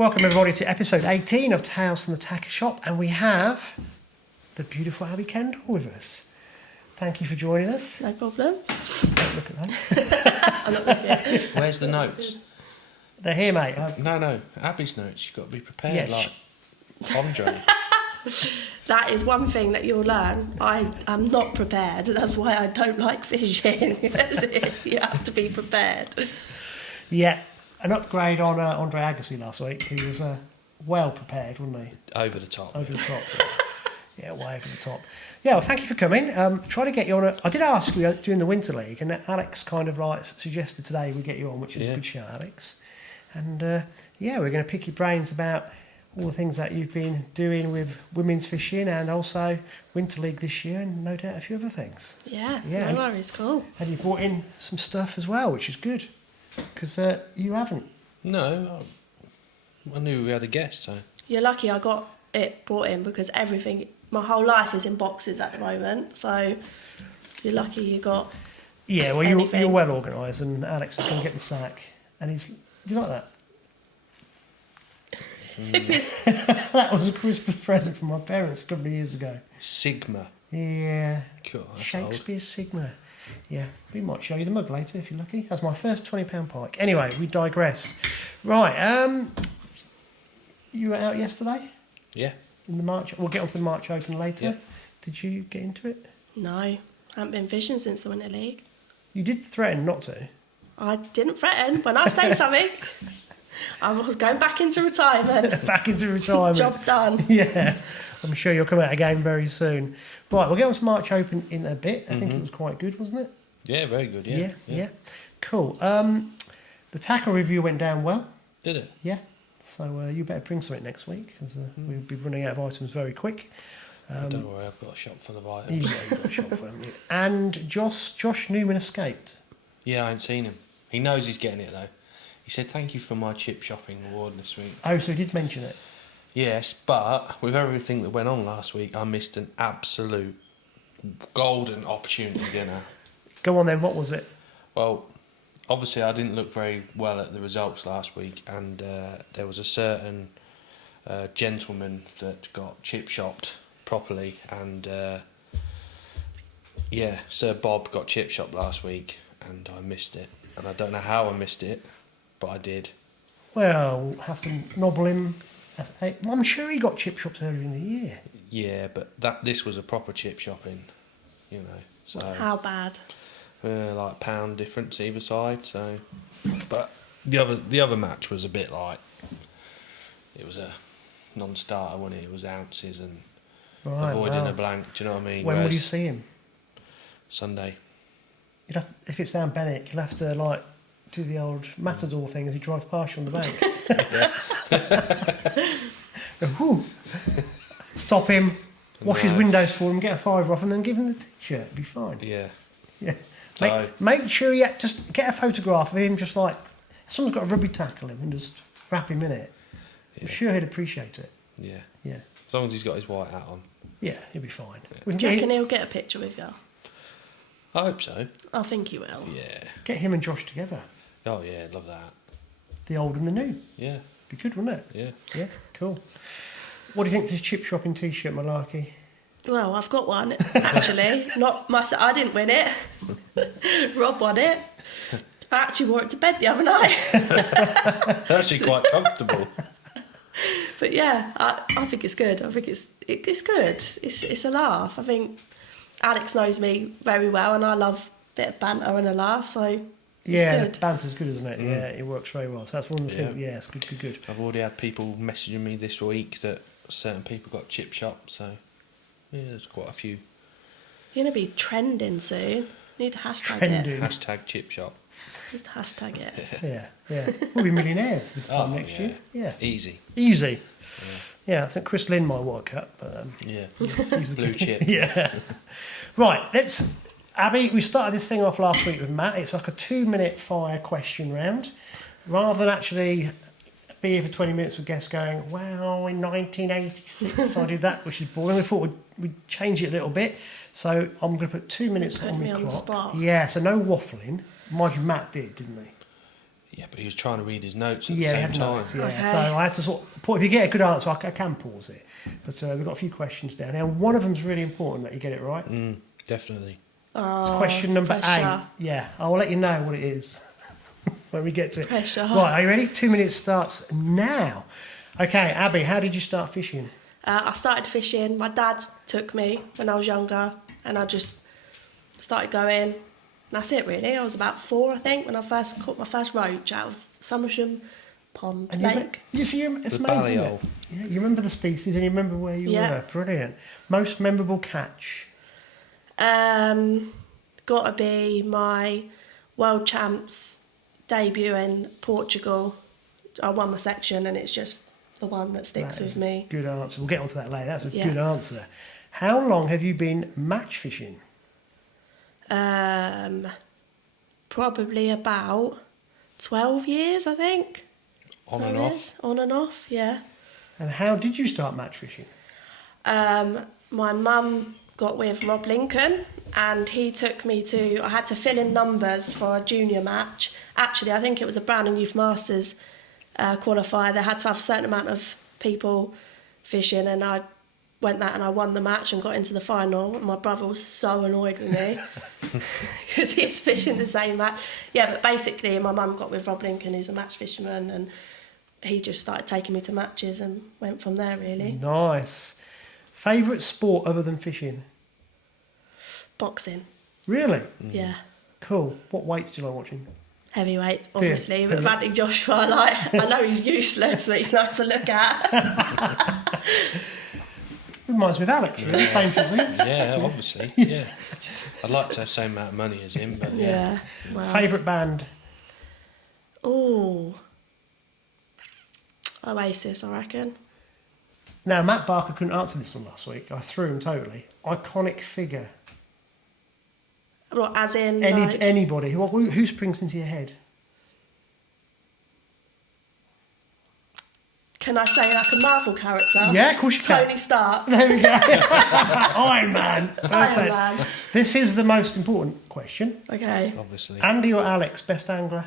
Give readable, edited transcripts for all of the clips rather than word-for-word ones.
Welcome everybody to episode 18 of Tales from the Tacker Shop, and we have the beautiful Abbi Kendall with us. Thank you for joining us. No problem. Don't look at that. I'm not looking. Where's the notes? They're here, mate. No, Abby's notes. You've got to be prepared, Yeah, like Andre. That is one thing that you'll learn. I am not prepared. That's why I don't like fishing. You have to be prepared. Yeah, an upgrade on Andre Agassi last week. He was well prepared, wasn't he? Over the top. Over the top. Yeah, way over the top. Yeah, well, thank you for coming. Try to get you on. I did ask you during the Winter League, and Alex kind of like suggested today we get you on, which is a good show, Alex. And yeah, we're going to pick your brains about all the things that you've been doing with women's fishing and also Winter League this year, and no doubt a few other things. Yeah, Yeah. no worries, cool. And you brought in some stuff as well, which is good, because you haven't. No, I knew we had a guest, so. You're lucky I got it brought in because everything, my whole life is in boxes at the moment. So you're lucky you got. Yeah, well, anything. you're well organised, and Alex is going to get the sack, and he's. Do you like that? That was a Christmas present from my parents a couple of years ago. Sigma. Yeah. Cool, that's Shakespeare's Sigma. Yeah, we might show you the mug later if you're lucky. That's my first £20 pike. Anyway, we digress. Right, you were out yesterday Yeah. in the March. We'll get onto the March Open later. Yeah. Did you get into it? No, I haven't been fishing since the Winter League. You did threaten not to. I didn't threaten. When I say something, I was going back into retirement. Back into retirement. Job done. Yeah, I'm sure you'll come out again very soon. Right, we'll get on to March Open in a bit. I think it was quite good, wasn't it? Yeah, very good, yeah. Yeah. Cool. The tackle review went down well. Did it? Yeah. So you better bring something next week, because we'll be running out of items very quick. Don't worry, I've got a shop full of items. Yeah, you've got a shop for them. And Josh Newman escaped. Yeah, I ain't seen him. He knows he's getting it, though. He said, thank you for my chip shopping award this week. Oh, so he did mention it. Yes, but with everything that went on last week, I missed an absolute golden opportunity dinner. Go on then, what was it? Well, obviously I didn't look very well at the results last week, and there was a certain gentleman that got chip shopped properly, and yeah, Sir Bob got chip shopped last week, and I missed it. And I don't know how I missed it, but I did. Well, we'll have to nobble him. I'm sure he got chip shops earlier in the year. Yeah, but this was a proper chip shopping, you know. So How bad? like £1 difference either side. So, but the other match was a bit like, it was a non-starter, wasn't it? It was ounces and avoiding a blank. Do you know what I mean? When will you see him? Sunday. You'd have to, if it's down Bennett, you'll have to like do the old Matador thing as you drive past you on the bank. Whew. Stop him, wash his windows for him, get a fiver off, and then give him the t-shirt. It'd be fine. Yeah. Yeah. So- Make sure you just get a photograph of him, just like someone's got a rugby tackle him and just wrap him in it. I'm sure he'd appreciate it. Yeah. Yeah. As long as he's got his white hat on. Yeah, he'll be fine. Yeah. We can Do you get reckon him, he'll get a picture with you? I hope so. I think he will. Yeah. get him and Josh together. Oh yeah, love that. The old and the new. Yeah. Be good, wouldn't it? Yeah. Yeah, cool. What do you think of this chip shopping t-shirt, Malarkey? Well, I've got one, actually. Not myself. I didn't win it. Rob won it. I actually wore it to bed the other night. They're actually quite comfortable. But yeah, I think it's good. I think it's good. It's a laugh. I think Alex knows me very well, and I love a bit of banter and a laugh, so Yeah, it's good. banter's good, isn't it? Yeah, it works very well. So that's one of the things. Yeah, it's good. I've already had people messaging me this week that certain people got chip shopped, so yeah, there's quite a few. You're going to be trending soon. Need to hashtag Trending. it. Hashtag chip shop. Just hashtag it. Yeah. We'll be millionaires this time next year. Yeah. Easy. Yeah, I think Chris Lynn might work out, but Yeah. he's the Bluechip. Yeah. Right, Abbi, we started this thing off last week with Matt. It's like a 2-minute fire question round. Rather than actually be here for 20 minutes with guests going, wow, in 1986 I did that, which is boring. We thought we'd change it a little bit. So I'm going to put 2 minutes Put on me the on the clock. spot. Yeah, so no waffling. Mind you, Matt did, didn't he? Yeah, but he was trying to read his notes at Yeah, the they same have time. notes, yeah. Okay. So I had to sort of if you get a good answer, I can pause it. But we've got a few questions down here, and one of them's really important that you get it right. Definitely. It's question number 8. pressure. Yeah, I will let you know what it is when we get to it. Pressure. Right, are you ready? 2 minutes starts now. Okay, Abby, how did you start fishing? I started fishing. My dad took me when I was younger, and I just started going. That's it, really. I was about 4, I think, when I first caught my first roach out of Somersham Pond And Lake. it's The amazing. ballio. Isn't it? Yeah, you remember the species and you remember where you Yeah. were. Brilliant. Most memorable catch? Got to be my World Champs debut in Portugal. I won my section, and it's just the one that sticks That is with me. Good answer. We'll get onto that later. That's a Yeah. good answer. How long have you been match fishing? Probably about 12 years, I think. On and 12 off. years. On and off, yeah. And how did you start match fishing? My mum got with Rob Lincoln, and he took me to, I had to fill in numbers for a junior match. Actually, I think it was a Brown and Youth Masters qualifier. They had to have a certain amount of people fishing, and I went that and I won the match and got into the final. My brother was so annoyed with me because he was fishing the same match. Yeah, but basically my mum got with Rob Lincoln, who's a match fisherman, and he just started taking me to matches and went from there, really. Nice. Favourite sport other than fishing? Boxing, Really? yeah. Cool. What weights do you like watching? Heavyweight, obviously, Heavy- but Vandy Joshua, like, I know he's useless, but he's nice to look at. Reminds me of Alex, really. Same physique. Yeah, obviously. Yeah. I'd like to have the same amount of money as him, but Yeah. Well. Favourite band? Ooh. Oasis, I reckon. Now, Matt Barker couldn't answer this one last week. I threw him totally. Iconic figure. What, as in, like, Anybody. Who springs into your head? can I say like a Marvel character? Yeah, of course you can. Tony Stark. There we go. Iron Man. Perfect. Iron Man. This is the most important question. Okay. obviously. Andy or Alex, best angler?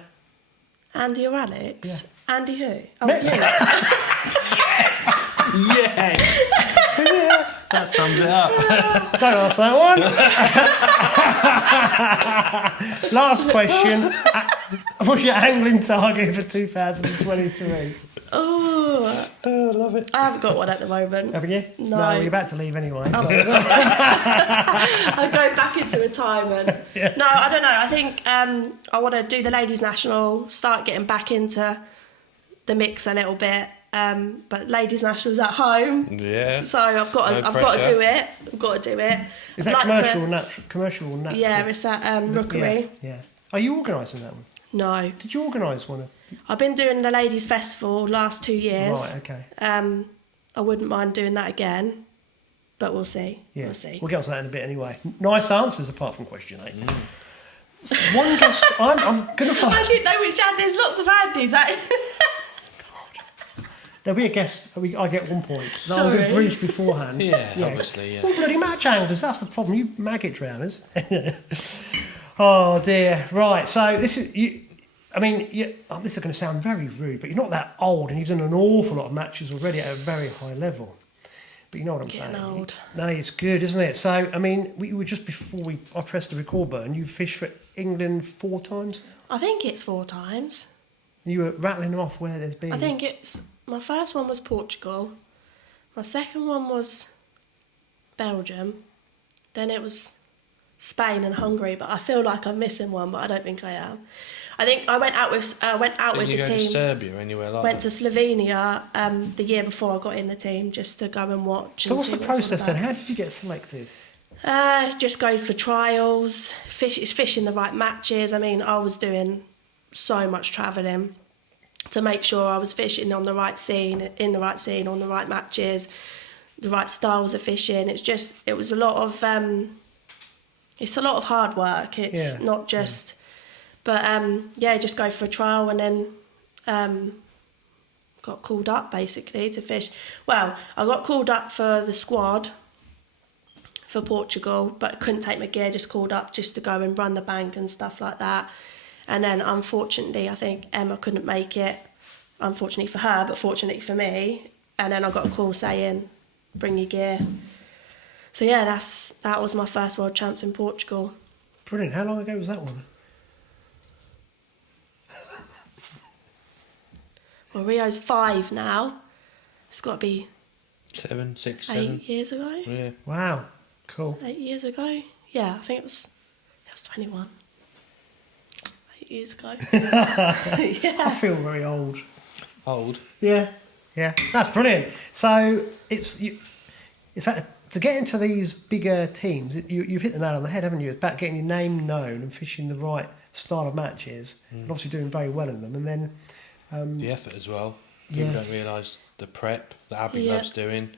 Andy or Alex? Yeah. Andy who? Oh, Me- you. Yeah. That sums it up. Don't ask that one. Last question. What's your angling target for 2023? Oh, I love it. I haven't got one at the moment. Haven't you? No. You're about to leave anyway. So. I'm going back into retirement. Yeah. No, I don't know. I think I want to do the Ladies National, start getting back into the mix a little bit. But Ladies National's at home, Yeah. so I've got to pressure. do it. I've got to do it. Is I'd that like commercial to- or natural? Commercial or natural? Yeah, it's at Rookery. Yeah. Are you organising that one? No, Did you organise one? I've been doing the Ladies Festival last 2 years. Right, okay. I wouldn't mind doing that again, but we'll see. Yeah. We'll see. We'll get onto that in a bit anyway. Nice answers apart from question 8. One guess. I'm going to I find. didn't know which hand. There's lots of Andys. There'll be a guest. I get 1 point. No, I'm going to Sorry. brief beforehand. Yeah, obviously, yeah. Well, bloody match anglers. That's the problem. You maggot drowners. Oh dear. Right. So this is you. I mean, this is going to sound very rude, but you're not that old, and you've done an awful lot of matches already at a very high level. But you know what I'm Getting saying. old. No, it's good, isn't it? So, I mean, we were just before I pressed the record button. You fished for England 4 times. I think it's 4 times. You were rattling them off where there's been. I think it's... My first one was Portugal. My second one was Belgium. Then it was Spain and Hungary, but I feel like I'm missing one, but I don't think I am. I think I went out with Didn't you the go to team. Serbia or anywhere like Went to that? Slovenia the year before I got in the team, just to go and watch. So and what's see the what it's all process then? about. How did you get selected? Just go for trials, fishing the right matches. I mean, I was doing so much travelling to make sure I was fishing on the right scene, on the right matches, the right styles of fishing. It was a lot of, it's a lot of hard work. It's not just, but just go for a trial and then got called up basically to fish. Well, I got called up for the squad for Portugal, but I couldn't take my gear, just called up just to go and run the bank and stuff like that. And then, unfortunately, I think Emma couldn't make it. Unfortunately for her, but fortunately for me. And then I got a call saying, bring your gear. So yeah, that was my first World Champs in Portugal. Brilliant. How long ago was that one? Well, Rio's 5 now. It's got to be 7, 6, 8 7. years ago. Yeah. Wow. Cool. 8 years ago. Yeah, I think it was 21. 8 years ago. I Yeah. feel very old. Old. Yeah. Yeah. That's brilliant. So it's fact, to get into these bigger teams, you've hit the nail on the head, haven't you? It's about getting your name known and fishing the right style of matches, and obviously doing very well in them. And then The effort as well. People don't realise the prep that Abby loves doing.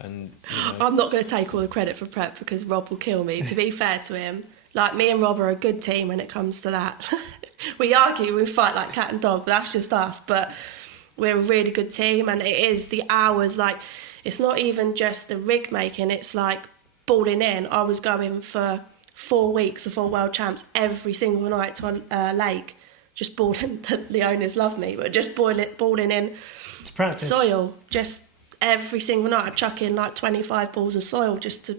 And I'm not going to take all the credit for prep because Rob will kill me. To be fair to him, like me and Rob are a good team when it comes to that. We argue, we fight like cat and dog, but that's just us. But we're a really good team, and it is the hours. Like, it's not even just the rig making. It's like balling in. I was going for 4 weeks of 4 World Champs every single night to a lake, just balling. The owners love me, but just balling in to practice soil, just every single night. I'd chuck in like 25 balls of soil just to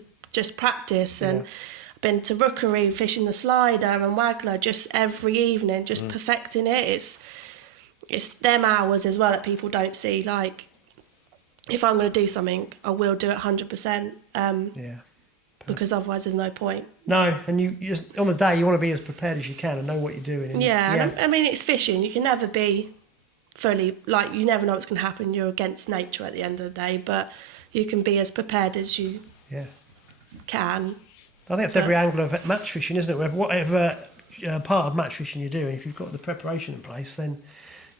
practice. And I've been to Rookery fishing the slider and waggler just every evening, just perfecting it. It's them hours as well that people don't see. Like, if I'm going to do something, I will do it 100%. Because otherwise there's no point. No, and you just, on the day you want to be as prepared as you can and know what you're doing. And, And I mean, it's fishing. You can never be fully, like, you never know what's going to happen. You're against nature at the end of the day, but you can be as prepared as you can. I think that's every angle of match fishing, isn't it? Whatever part of match fishing you're doing, if you've got the preparation in place, then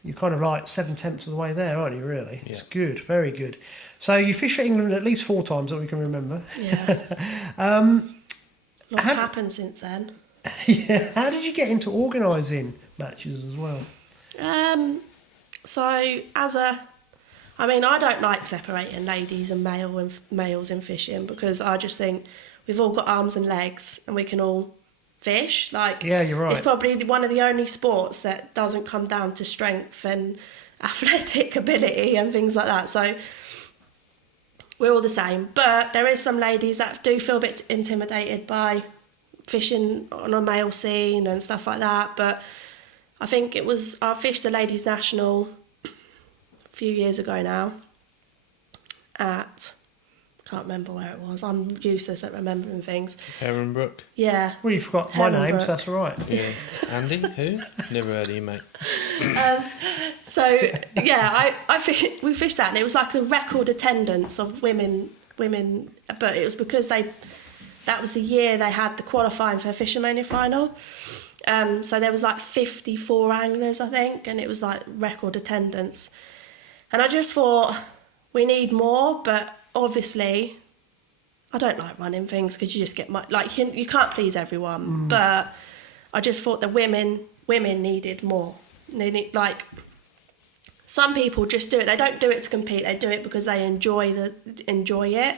you're kind of like 7/10 of the way there, aren't you, really? Yeah. It's good, very good. So you fish for England at least 4 times that we can remember. Yeah. Lots happened since then. Yeah. How did you get into organising matches as well? So I don't like separating ladies and males in fishing, because I just think we've all got arms and legs and we can all fish. Like, yeah, you're right. It's probably one of the only sports that doesn't come down to strength and athletic ability and things like that. So we're all the same. But there is some ladies that do feel a bit intimidated by fishing on a male scene and stuff like that. But I think I fished the Ladies National a few years ago now can't remember where it was. I'm useless at remembering things. Herrenbrook. Yeah. Well, you forgot my name, so that's all right. Yeah. Andy? Who? Never heard of you, mate. We fished that, and it was like the record attendance of women, but it was because that was the year they had the qualifying for a fishermania final. So there was like 54 anglers, I think, and it was like record attendance. And I just thought, we need more, but obviously I don't like running things because you just get you can't please everyone. But I just thought that women needed more. They need, like, some people just do it. They don't do it to compete. They do it because they enjoy it.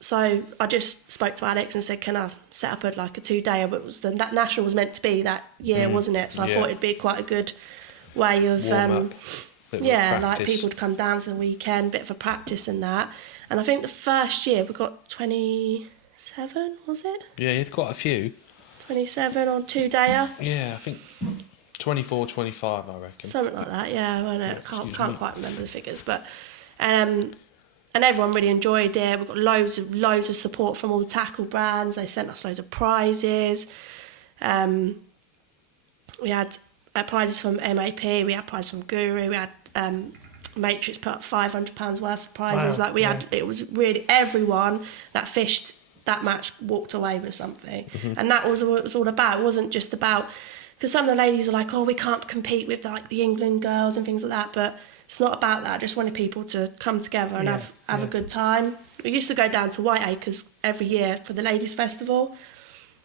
So I just spoke to Alex and said, can I set up a 2-day? But that national was meant to be that year, wasn't it? So I thought it'd be quite a good way of like people to come down for the weekend, bit of a practice and that. And I think the first year we got 27, was it? Yeah, you had quite a few. 27 on 2-dayer. Yeah, I think 24, 25, I reckon. Something like that, yeah. I can't quite remember the figures, but and everyone really enjoyed it. We got loads of support from all the tackle brands. They sent us loads of prizes. We had prizes from MAP. We had prizes from Guru. We had Matrix put up £500 worth of prizes. Wow. It was really, everyone that fished that match walked away with something. And that was what it was all about. It wasn't just about, because some of the ladies are like, oh, we can't compete with like the England girls and things like that, but it's not about that. I just wanted people to come together and have a good time. We used to go down to Whiteacres every year for the ladies' festival,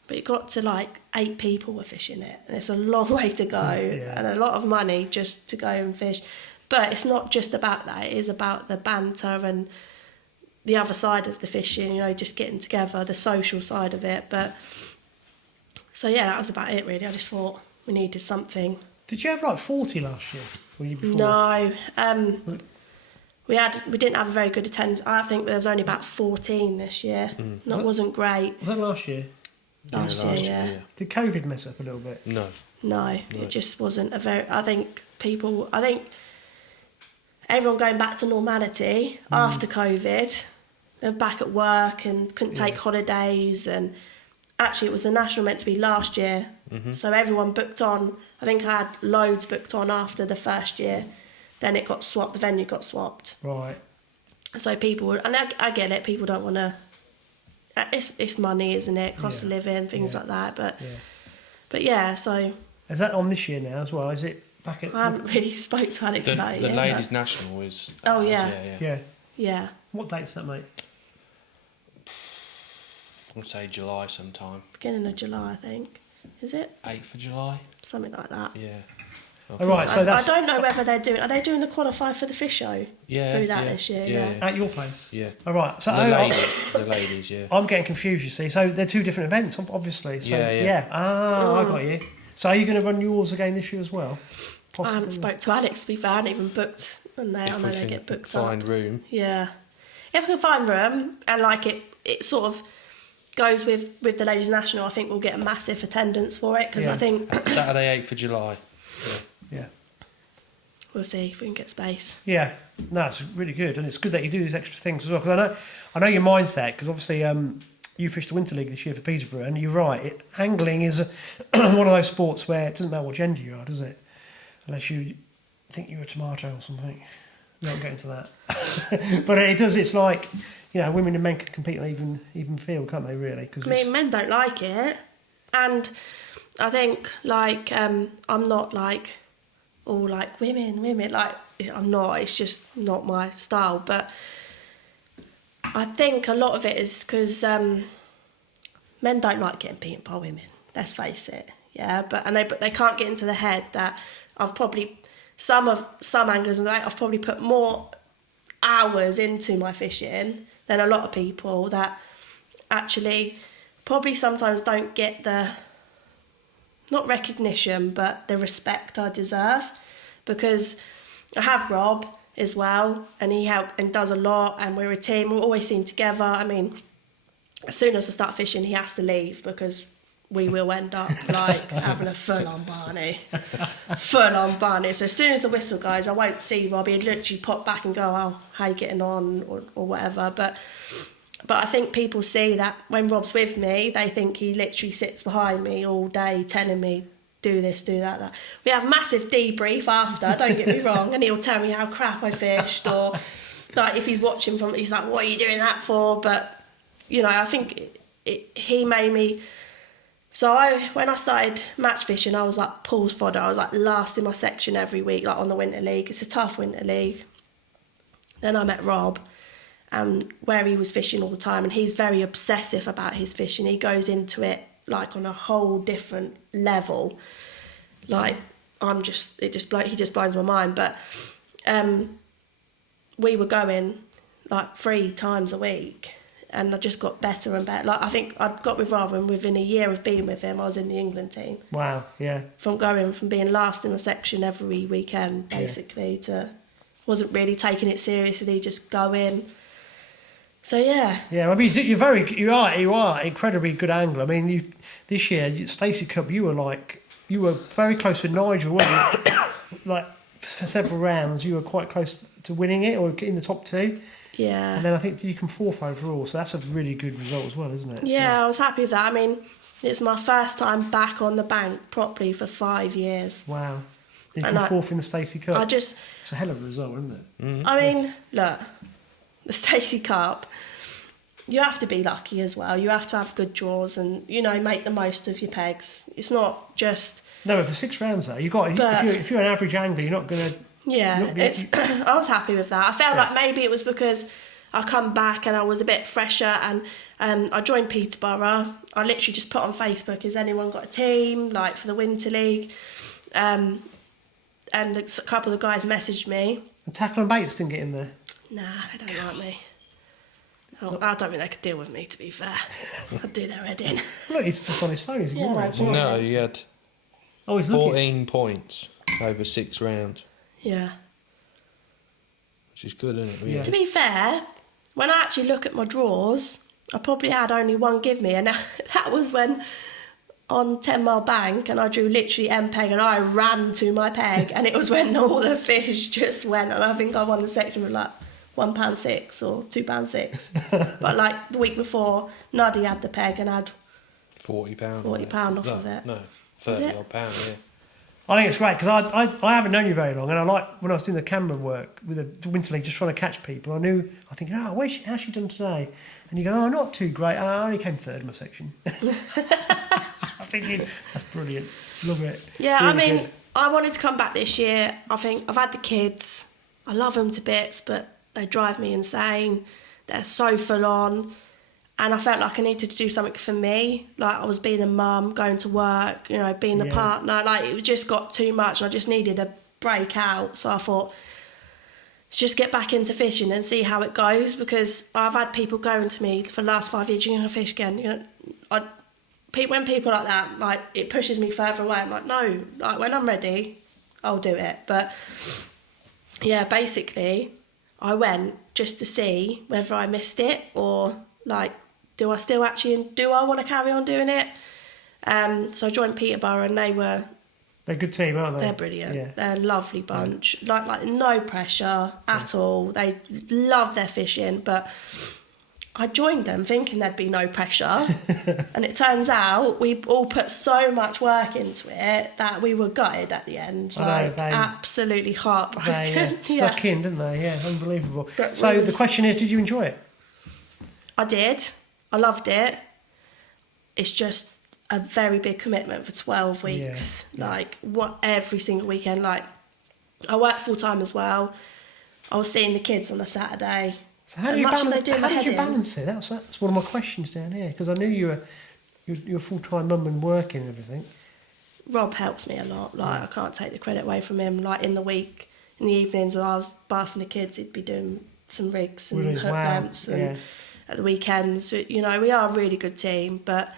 but it got to 8 people were fishing it, and it's a long way to go and a lot of money just to go and fish. But it's not just about that. It is about the banter and the other side of the fishing, just getting together, the social side of it. But So yeah, that was about it really. I just thought we needed something. Did you have like 40 last year? Or year before? No, we didn't have a very good attendance. I think there was only about 14 this year. That wasn't great. Was that last year? Last year, yeah. Did COVID mess up a little bit? No, it just wasn't a very. I think everyone going back to normality after COVID. They're back at work and couldn't take holidays, and actually it was the national meant to be last year, so everyone booked on. I think I had loads booked on after the first year. Then it got swapped. The venue got swapped. Right. So people were, and I get it. People don't want to. It's money, isn't it? Cost of living, things like that. But yeah. So. Is that on this year now as well? Is it back at? I haven't really spoke to Alex about it. The ladies' national is. Oh yeah. Yeah. What date's that, mate? I would say July sometime. Beginning of July, I think. Is it? 8th of July. Something like that. Yeah. All right, so that's. I don't know whether they're doing. Are they doing the qualify for the fish show? Yeah. Through that this year. Yeah. At your place. Yeah. All right. So the ladies. Yeah. I'm getting confused. You see, so they're two different events, obviously. So, yeah. I got you. So are you going to run yours again this year as well? Possibly. I haven't spoke to Alex. To be fair, I haven't even booked. And I know they get booked up. Find room. Yeah. If we can find room and like it sort of goes with the ladies' national, I think we'll get a massive attendance for it because I think Saturday 8th of July. Yeah. We'll see if we can get space. Yeah, no, it's really good, and it's good that you do these extra things as well. Because I know your mindset. Because obviously, you fished the Winter League this year for Peterborough, and you're right. Angling is one of those sports where it doesn't matter what gender you are, does it? Unless you think you're a tomato or something. We won't get into that. But it does. It's like, you know, women and men can compete on even field, can't they? Really? Cause I mean, men don't like it, and I think like I'm not like. All like women, like I'm not, it's just not my style. But I think a lot of it is because men don't like getting beaten by women, let's face it. Yeah, but they can't get into the head that I've probably some anglers, I've probably put more hours into my fishing than a lot of people that actually probably sometimes don't get the not recognition, but the respect I deserve, because I have Rob as well, and he helps and does a lot, and we're a team. We're always seen together. I mean, as soon as I start fishing, he has to leave because we will end up like having a full-on Barney. So as soon as the whistle goes, I won't see Rob. He'd literally pop back and go, "Oh, how you getting on?" or whatever. But I think people see that when Rob's with me, they think he literally sits behind me all day telling me, do this, do that. We have massive debrief after, don't get me wrong, and he'll tell me how crap I fished, or like if he's watching from, he's like, what are you doing that for? But, you know, I think he made me... So when I started match fishing, I was like Paul's fodder. I was like last in my section every week, like on the Winter League. It's a tough Winter League. Then I met Rob, where he was fishing all the time, and he's very obsessive about his fishing. He goes into it like on a whole different level. Like he just blows my mind. But we were going like 3 times a week, and I just got better and better. Like I think I got with Rob, and within a year of being with him, I was in the England team. Wow, yeah. From being last in the section every weekend, basically, to wasn't really taking it seriously, just going. So yeah. Yeah, I mean, you are incredibly good angler. I mean, this year Stacey Cup, you were very close with Nigel, weren't you? Like for several rounds, you were quite close to winning it or getting the top 2. Yeah. And then I think you come 4th overall, so that's a really good result as well, isn't it? Yeah, so, I was happy with that. I mean, it's my first time back on the bank properly for 5 years. Wow. You come 4th in the Stacey Cup. It's a hell of a result, isn't it? Mm-hmm. I mean, look, the Stacey Cup, you have to be lucky as well. You have to have good draws and, you know, make the most of your pegs. It's not just... No, but for 6 rounds though, if you're an average angler, you're not going to... Yeah, I was happy with that. I felt like maybe it was because I come back and I was a bit fresher, and I joined Peterborough. I literally just put on Facebook, has anyone got a team, like for the Winter League? And a couple of guys messaged me. And Tackle and Baits didn't get in there? Nah, they don't like me. Oh, I don't think they could deal with me, to be fair. I'd do their head in. Look, he's just on his phone. He's ignoring us. No, you had Oh, he's looking. 14 points over 6 rounds, Yeah. which is good, isn't it? Yeah. To be fair, when I actually look at my drawers, I probably had only one give me, and that was when on 10 Mile Bank, and I drew literally M peg, and I ran to my peg, and it was when all the fish just went, and I think I won the section with like £1.6 or £2.6. But like the week before, Nuddy had the peg and had £40. £40 off of it. No, 30 odd pound, yeah. I think it's great because I haven't known you very long, and I like when I was doing the camera work with the Winter League, just trying to catch people. I thinking, how's she done today? And you go, oh, not too great. I only came third in my section. I'm thinking, that's brilliant. Love it. Yeah, Really I mean, good. I wanted to come back this year. I think I've had the kids. I love them to bits, but they drive me insane. They're so full on. And I felt like I needed to do something for me. Like I was being a mum, going to work, being the partner. Like it just got too much and I just needed a break out. So I thought, let's just get back into fishing and see how it goes, because I've had people going to me for the last 5 years, you're going to fish again. When people like that, like it pushes me further away. I'm like, no, like when I'm ready, I'll do it. But yeah, basically, I went just to see whether I missed it or like, do I want to carry on doing it? So I joined Peterborough, and they're a good team, aren't they? They're brilliant. Yeah. They're a lovely bunch. Like no pressure at all. They love their fishing, but I joined them thinking there'd be no pressure, and it turns out we all put so much work into it that we were gutted at the end. Absolutely heartbroken. They stuck in, didn't they? Yeah, unbelievable. So the question is, did you enjoy it? I did. I loved it. It's just a very big commitment for 12 weeks. Yeah. Every single weekend. Like, I work full time as well. I was seeing the kids on a Saturday. So how did you balance it? That's one of my questions down here, because I knew you're a full-time mum and working and everything. Rob helps me a lot. I can't take the credit away from him. Like in the week, in the evenings when I was bathing the kids, he'd be doing some rigs and hook lamps and at the weekends. We are a really good team, but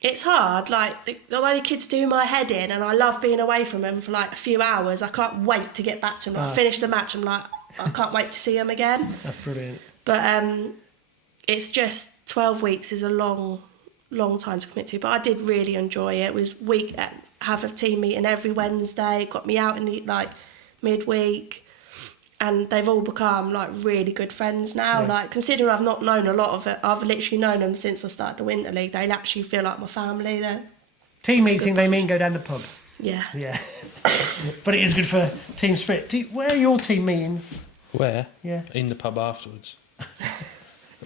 it's hard. Like the way the kids do my head in, and I love being away from them for like a few hours. I can't wait to get back to them. I finish the match, I'm like, I can't wait to see them again. That's brilliant. But it's just 12 weeks is a long time to commit to. But I did really enjoy it. It was have a team meeting every Wednesday. It got me out in the midweek. And they've all become really good friends now. Yeah. Considering I've not known a lot of it, I've literally known them since I started the Winter League. They actually feel like my family. They're team meeting, they mean go down the pub. Yeah. Yeah. But it is good for team spirit. Where are your team meetings? Where? Yeah. In the pub afterwards.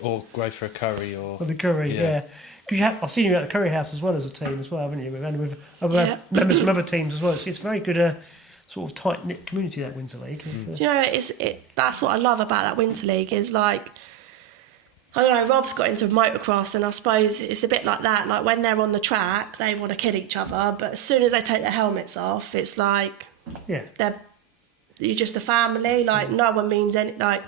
Or go for a curry or... The curry, yeah. Because I've seen you at the curry house as well as a team as well, haven't you? And with other members from other teams as well. It's very good... sort of tight-knit community, that Winter League. That's what I love about that Winter League is I don't know, Rob's got into motocross, and I suppose it's a bit like that. Like when they're on the track, they want to kill each other, but as soon as they take their helmets off, it's like you're just a family. No one means any. And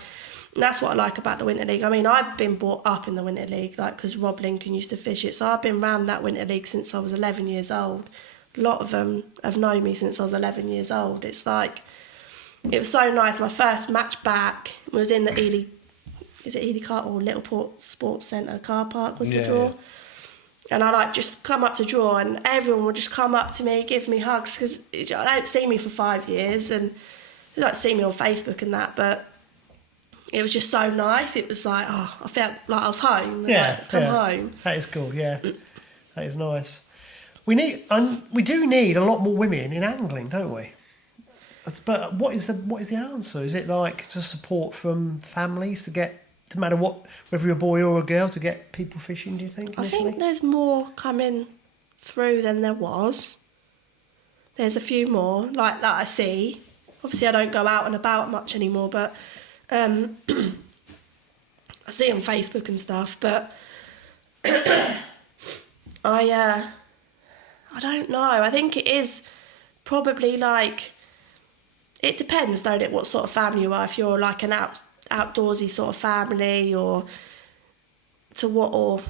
that's what I like about the Winter League. I mean, I've been brought up in the Winter League, because Rob Lincoln used to fish it, so I've been round that Winter League since I was 11 years old. A lot of them have known me since I was 11 years old. It's it was so nice. My first match back was in the Ely Car or Littleport Sports Centre car park was the draw. Yeah. And I just come up to draw, and everyone would just come up to me, give me hugs, because they don't see me for 5 years, and they don't see me on Facebook and that, but it was just so nice. It was I felt like I was home. Come home. That is cool, yeah. That is nice. We do need a lot more women in angling, don't we? But what is the answer? Is it just support from families to get, no matter whether you're a boy or a girl, to get people fishing? Do you think? Initially? I think there's more coming through than there was. There's a few more that I see. Obviously, I don't go out and about much anymore, but I see on Facebook and stuff. But I don't know. I think it is probably it depends, don't it, what sort of family you are. If you're an outdoorsy sort of family, or to what, or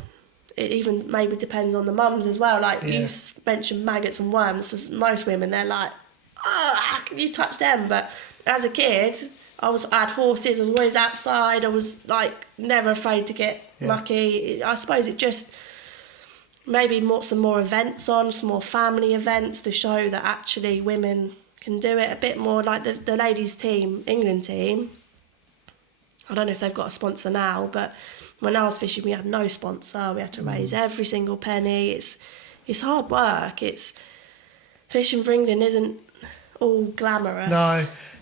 it even maybe depends on the mums as well. Like you mentioned maggots and worms. So most women, they're like, how can you touch them? But as a kid, I had horses. I was always outside. I was like never afraid to get mucky. I suppose it just maybe some more events on, some more family events to show that actually women can do it a bit more. Like the ladies team, England team. I don't know if they've got a sponsor now, but when I was fishing, we had no sponsor. We had to raise every single penny. It's hard work. Fishing for England isn't all glamorous. No,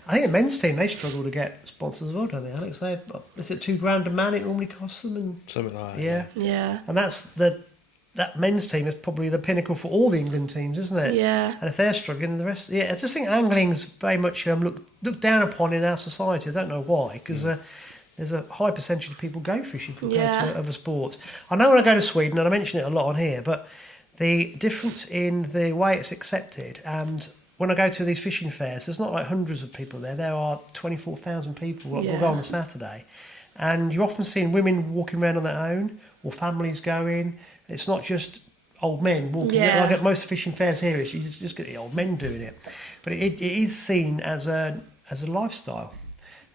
I think the men's team, they struggle to get sponsors as well, don't they, Alex? Is it $2,000 a man it normally costs them? And something like that. Yeah. And that men's team is probably the pinnacle for all the England teams, isn't it? Yeah. And if they're struggling, the rest... Yeah, I just think angling's very much looked down upon in our society. I don't know why, because there's a high percentage of people go fishing compared to other sports. I know when I go to Sweden, and I mention it a lot on here, but the difference in the way it's accepted, and when I go to these fishing fairs, there's not like hundreds of people there. There are 24,000 people will go on a Saturday. And you're often seeing women walking around on their own, or families going. It's not just old men walking. Yeah. Like at most fishing fairs here, you just get the old men doing it. But it is seen as a lifestyle.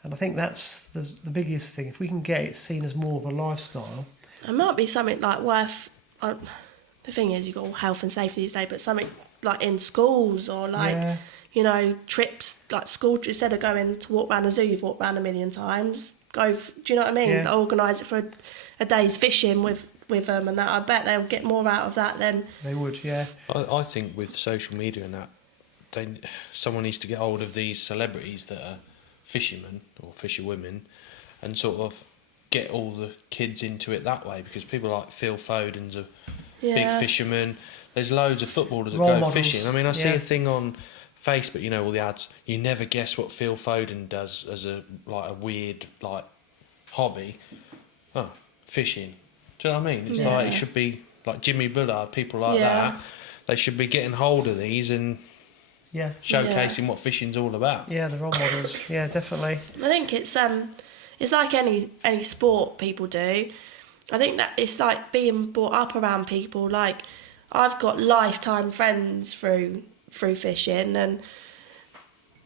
And I think that's the biggest thing. If we can get it seen as more of a lifestyle. It might be something like worth... the thing is, you've got all health and safety these days, but something like in schools or like, trips, like school, instead of going to walk around the zoo, you've walked around a million times. Do you know what I mean? Yeah. Organise it for a day's fishing with them and that. I bet they'll get more out of that than... They would, yeah. I think with social media and that, someone needs to get hold of these celebrities that are fishermen or fisherwomen and sort of get all the kids into it that way, because people like Phil Foden's a big fisherman. There's loads of footballers that Role go models. fishing. I mean, I see a thing on Facebook, all the ads. You never guess what Phil Foden does as a weird hobby. Oh, fishing. Do you know what I mean? It's like it should be like Jimmy Bullard, people like that. They should be getting hold of these and showcasing what fishing's all about. Yeah, the role models. Yeah, definitely. I think it's like any sport people do. I think that it's like being brought up around people. Like I've got lifetime friends through fishing and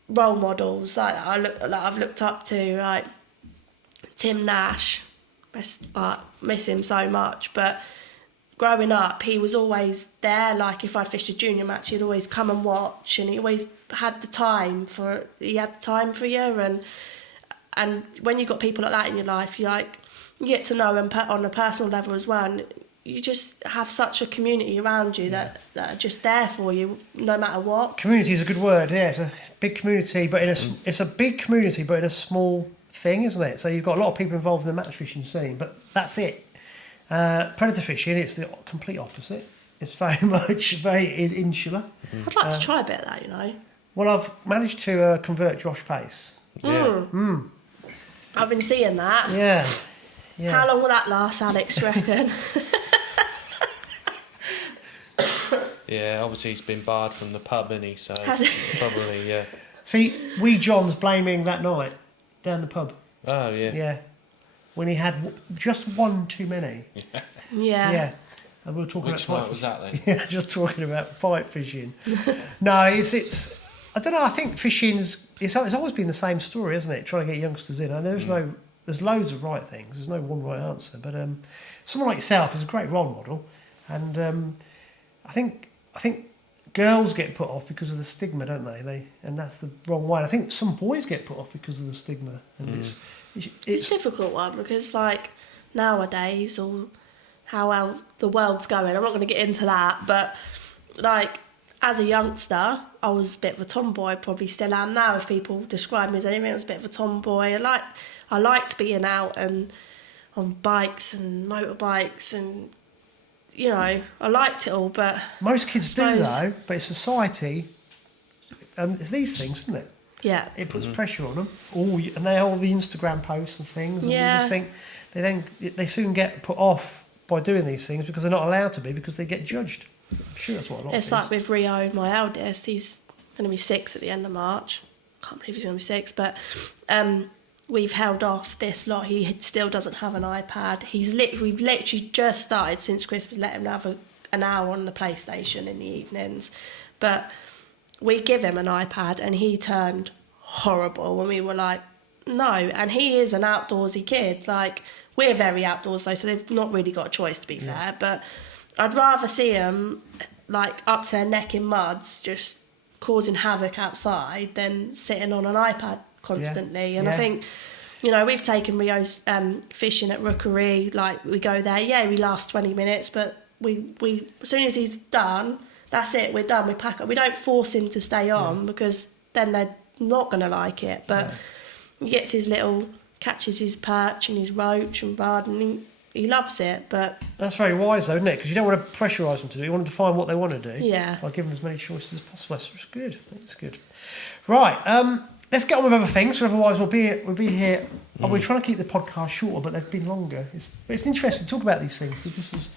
role models. I've looked up to like Tim Nash. Miss him so much, but growing up he was always there. Like if I fished a junior match, he'd always come and watch, and he always had the time for you, and when you've got people like that in your life, you get to know them on a personal level as well, and you just have such a community around you that are just there for you no matter what. Community is a good word. Yeah, it's a big community, but it's a big community, but in a small thing, isn't it? So you've got a lot of people involved in the match fishing scene, but that's it. Predator fishing, it's the complete opposite. It's very insular. I'd like to try a bit of that, Well, I've managed to convert Josh Pace. I've been seeing that. Yeah. How long will that last, Alex, do you reckon? Yeah, obviously he's been barred from the pub, isn't he? So probably, yeah. See, John's blaming that night down the pub. Oh, yeah. Yeah. When he had just one too many. Yeah. And we were talking Which about night was that then? Yeah, just talking about bite fishing. No, it's I don't know, I think fishing's it's always been the same story, isn't it? Trying to get youngsters in. And there's loads of right things. There's no one right answer. But someone like yourself is a great role model, and I think girls get put off because of the stigma, don't they? And that's the wrong way. I think some boys get put off because of the stigma, and it's a difficult one because nowadays, or how well the world's going, I'm not going to get into that, but as a youngster, I was a bit of a tomboy, probably still am now. If people describe me as anything, I was a bit of a tomboy. I liked being out and on bikes and motorbikes, and I liked it all. But most kids do though. But it's society, it's these things, isn't it? Yeah, it puts pressure on them. And they all the Instagram posts and things. And you just think they soon get put off by doing these things because they're not allowed to be, because they get judged. Sure, that's what a lot it's like with Rio, my eldest. He's going to be 6 at the end of March. Can't believe he's going to be 6, but we've held off this lot. He still doesn't have an iPad. We've literally just started since Christmas, let him have an hour on the PlayStation in the evenings. But we give him an iPad and he turned horrible when we were like, no. And he is an outdoorsy kid. Like, we're very outdoors though, so they've not really got a choice, to be fair. But I'd rather see them like up to their neck in muds, just causing havoc outside, than sitting on an iPad constantly. And I think, you know, we've taken Rio's fishing at Rookery. Like, we go there, we last 20 minutes, but we as soon as he's done, that's it, we're done, we pack up. We don't force him to stay on because then they're not going to like it. But he gets catches his perch and his roach and rod, and he loves it. But that's very wise though, isn't it? Because you don't want to pressurise them to do it. You want them to find what they want to do. Yeah. By giving them as many choices as possible. That's good. It's good. Right. Let's get on with other things. Otherwise, we'll be here. We're trying to keep the podcast shorter, but they've been longer. It's interesting to talk about these things because this is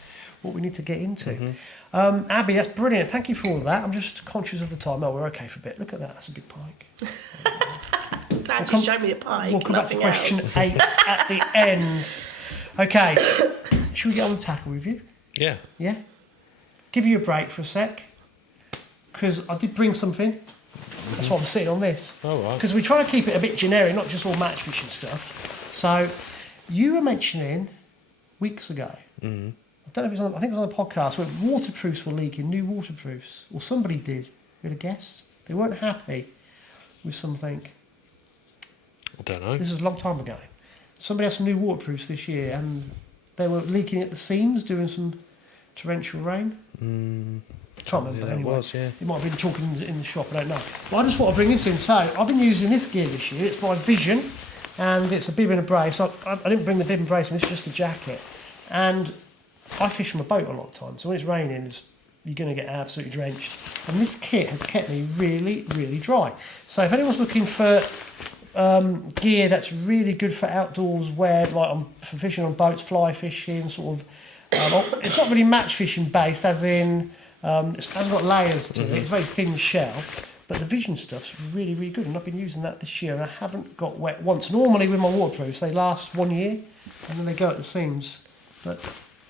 what we need to get into. Abbi, that's brilliant. Thank you for all of that. I'm just conscious of the time. Oh, we're okay for a bit. Look at that. That's a big pike. Glad you showed me a pike. We'll come back to question 8 at the end. Okay. Should we get on the tackle with you? Yeah. Yeah? Give you a break for a sec. Because I did bring something. That's why I'm sitting on this. Oh, right. Because we try to keep it a bit generic, not just all match fishing stuff. So, you were mentioning weeks ago, I don't know if it was I think it was on the podcast, where waterproofs were leaking, new waterproofs. Or somebody did. You had a guess? They weren't happy with something. I don't know. This is a long time ago. Somebody had some new waterproofs this year and they were leaking at the seams during some torrential rain. Can't remember, but anyway. It might have been talking in the shop, I don't know. Well, I just thought I'd bring this in. So, I've been using this gear this year. It's by Vision, and it's a bib and a brace. I didn't bring the bib and brace, and this is just the jacket. And I fish from a boat a lot of times, so when it's raining, you're going to get absolutely drenched. And this kit has kept me really, really dry. So, if anyone's looking for gear that's really good for outdoors wear, like for fishing on boats, fly fishing, sort of, it's not really match fishing based, as in, it hasn't got layers to it, it's very thin shell, but the Vision stuff's really, really good, and I've been using that this year and I haven't got wet once. Normally with my waterproofs they last 1 year and then they go at the seams, but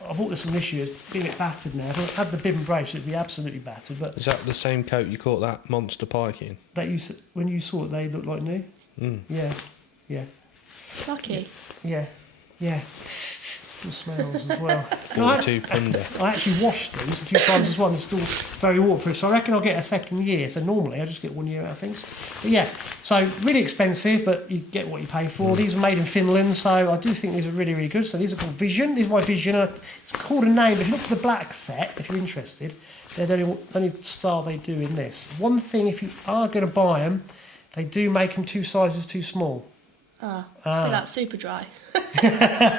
I bought this one this year, it's been a bit battered now. If I had the bib and brace it'd be absolutely battered. But is that the same coat you caught that monster pike in? That when you saw it they looked like new? Yeah. Lucky. Yeah. Still smells as well. 42 Pinder. I actually washed these a few times as well, and they're still very waterproof. So I reckon I'll get a second year. So normally I just get 1 year out of things. But yeah, so really expensive, but you get what you pay for. These are made in Finland, so I do think these are really, really good. So these are called Vision. These are by Vision. It's called a name, but if you look for the black set, if you're interested, they're the only style they do in this. One thing, if you are going to buy them, they do make them 2 sizes too small. A bit like Super Dry.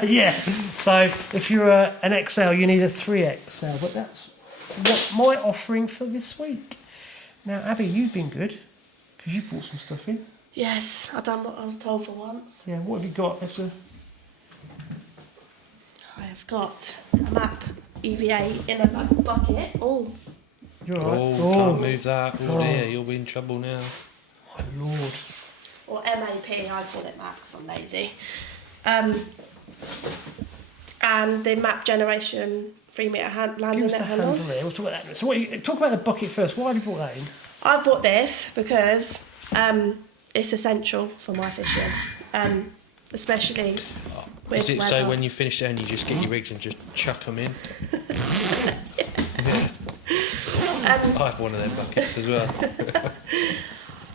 Yeah. So if you're an XL, you need a 3XL. But that's what my offering for this week. Now, Abbi, you've been good because you brought some stuff in. Yes, I've done what I was told for once. Yeah. What have you got? I have got a map EVA in a bucket. Oh. You're all right. Oh, can't move that. Oh dear, you'll be in trouble now. My Lord. Or MAP, I call it map because I'm lazy. And the map generation 3 metre landing net handle. We'll talk about that. So talk about the bucket first. Why have you brought that in? I've bought this because it's essential for my fishing, especially with Is it weather. so when you finish there and you just get your rigs and just chuck them in? I have one of them buckets as well.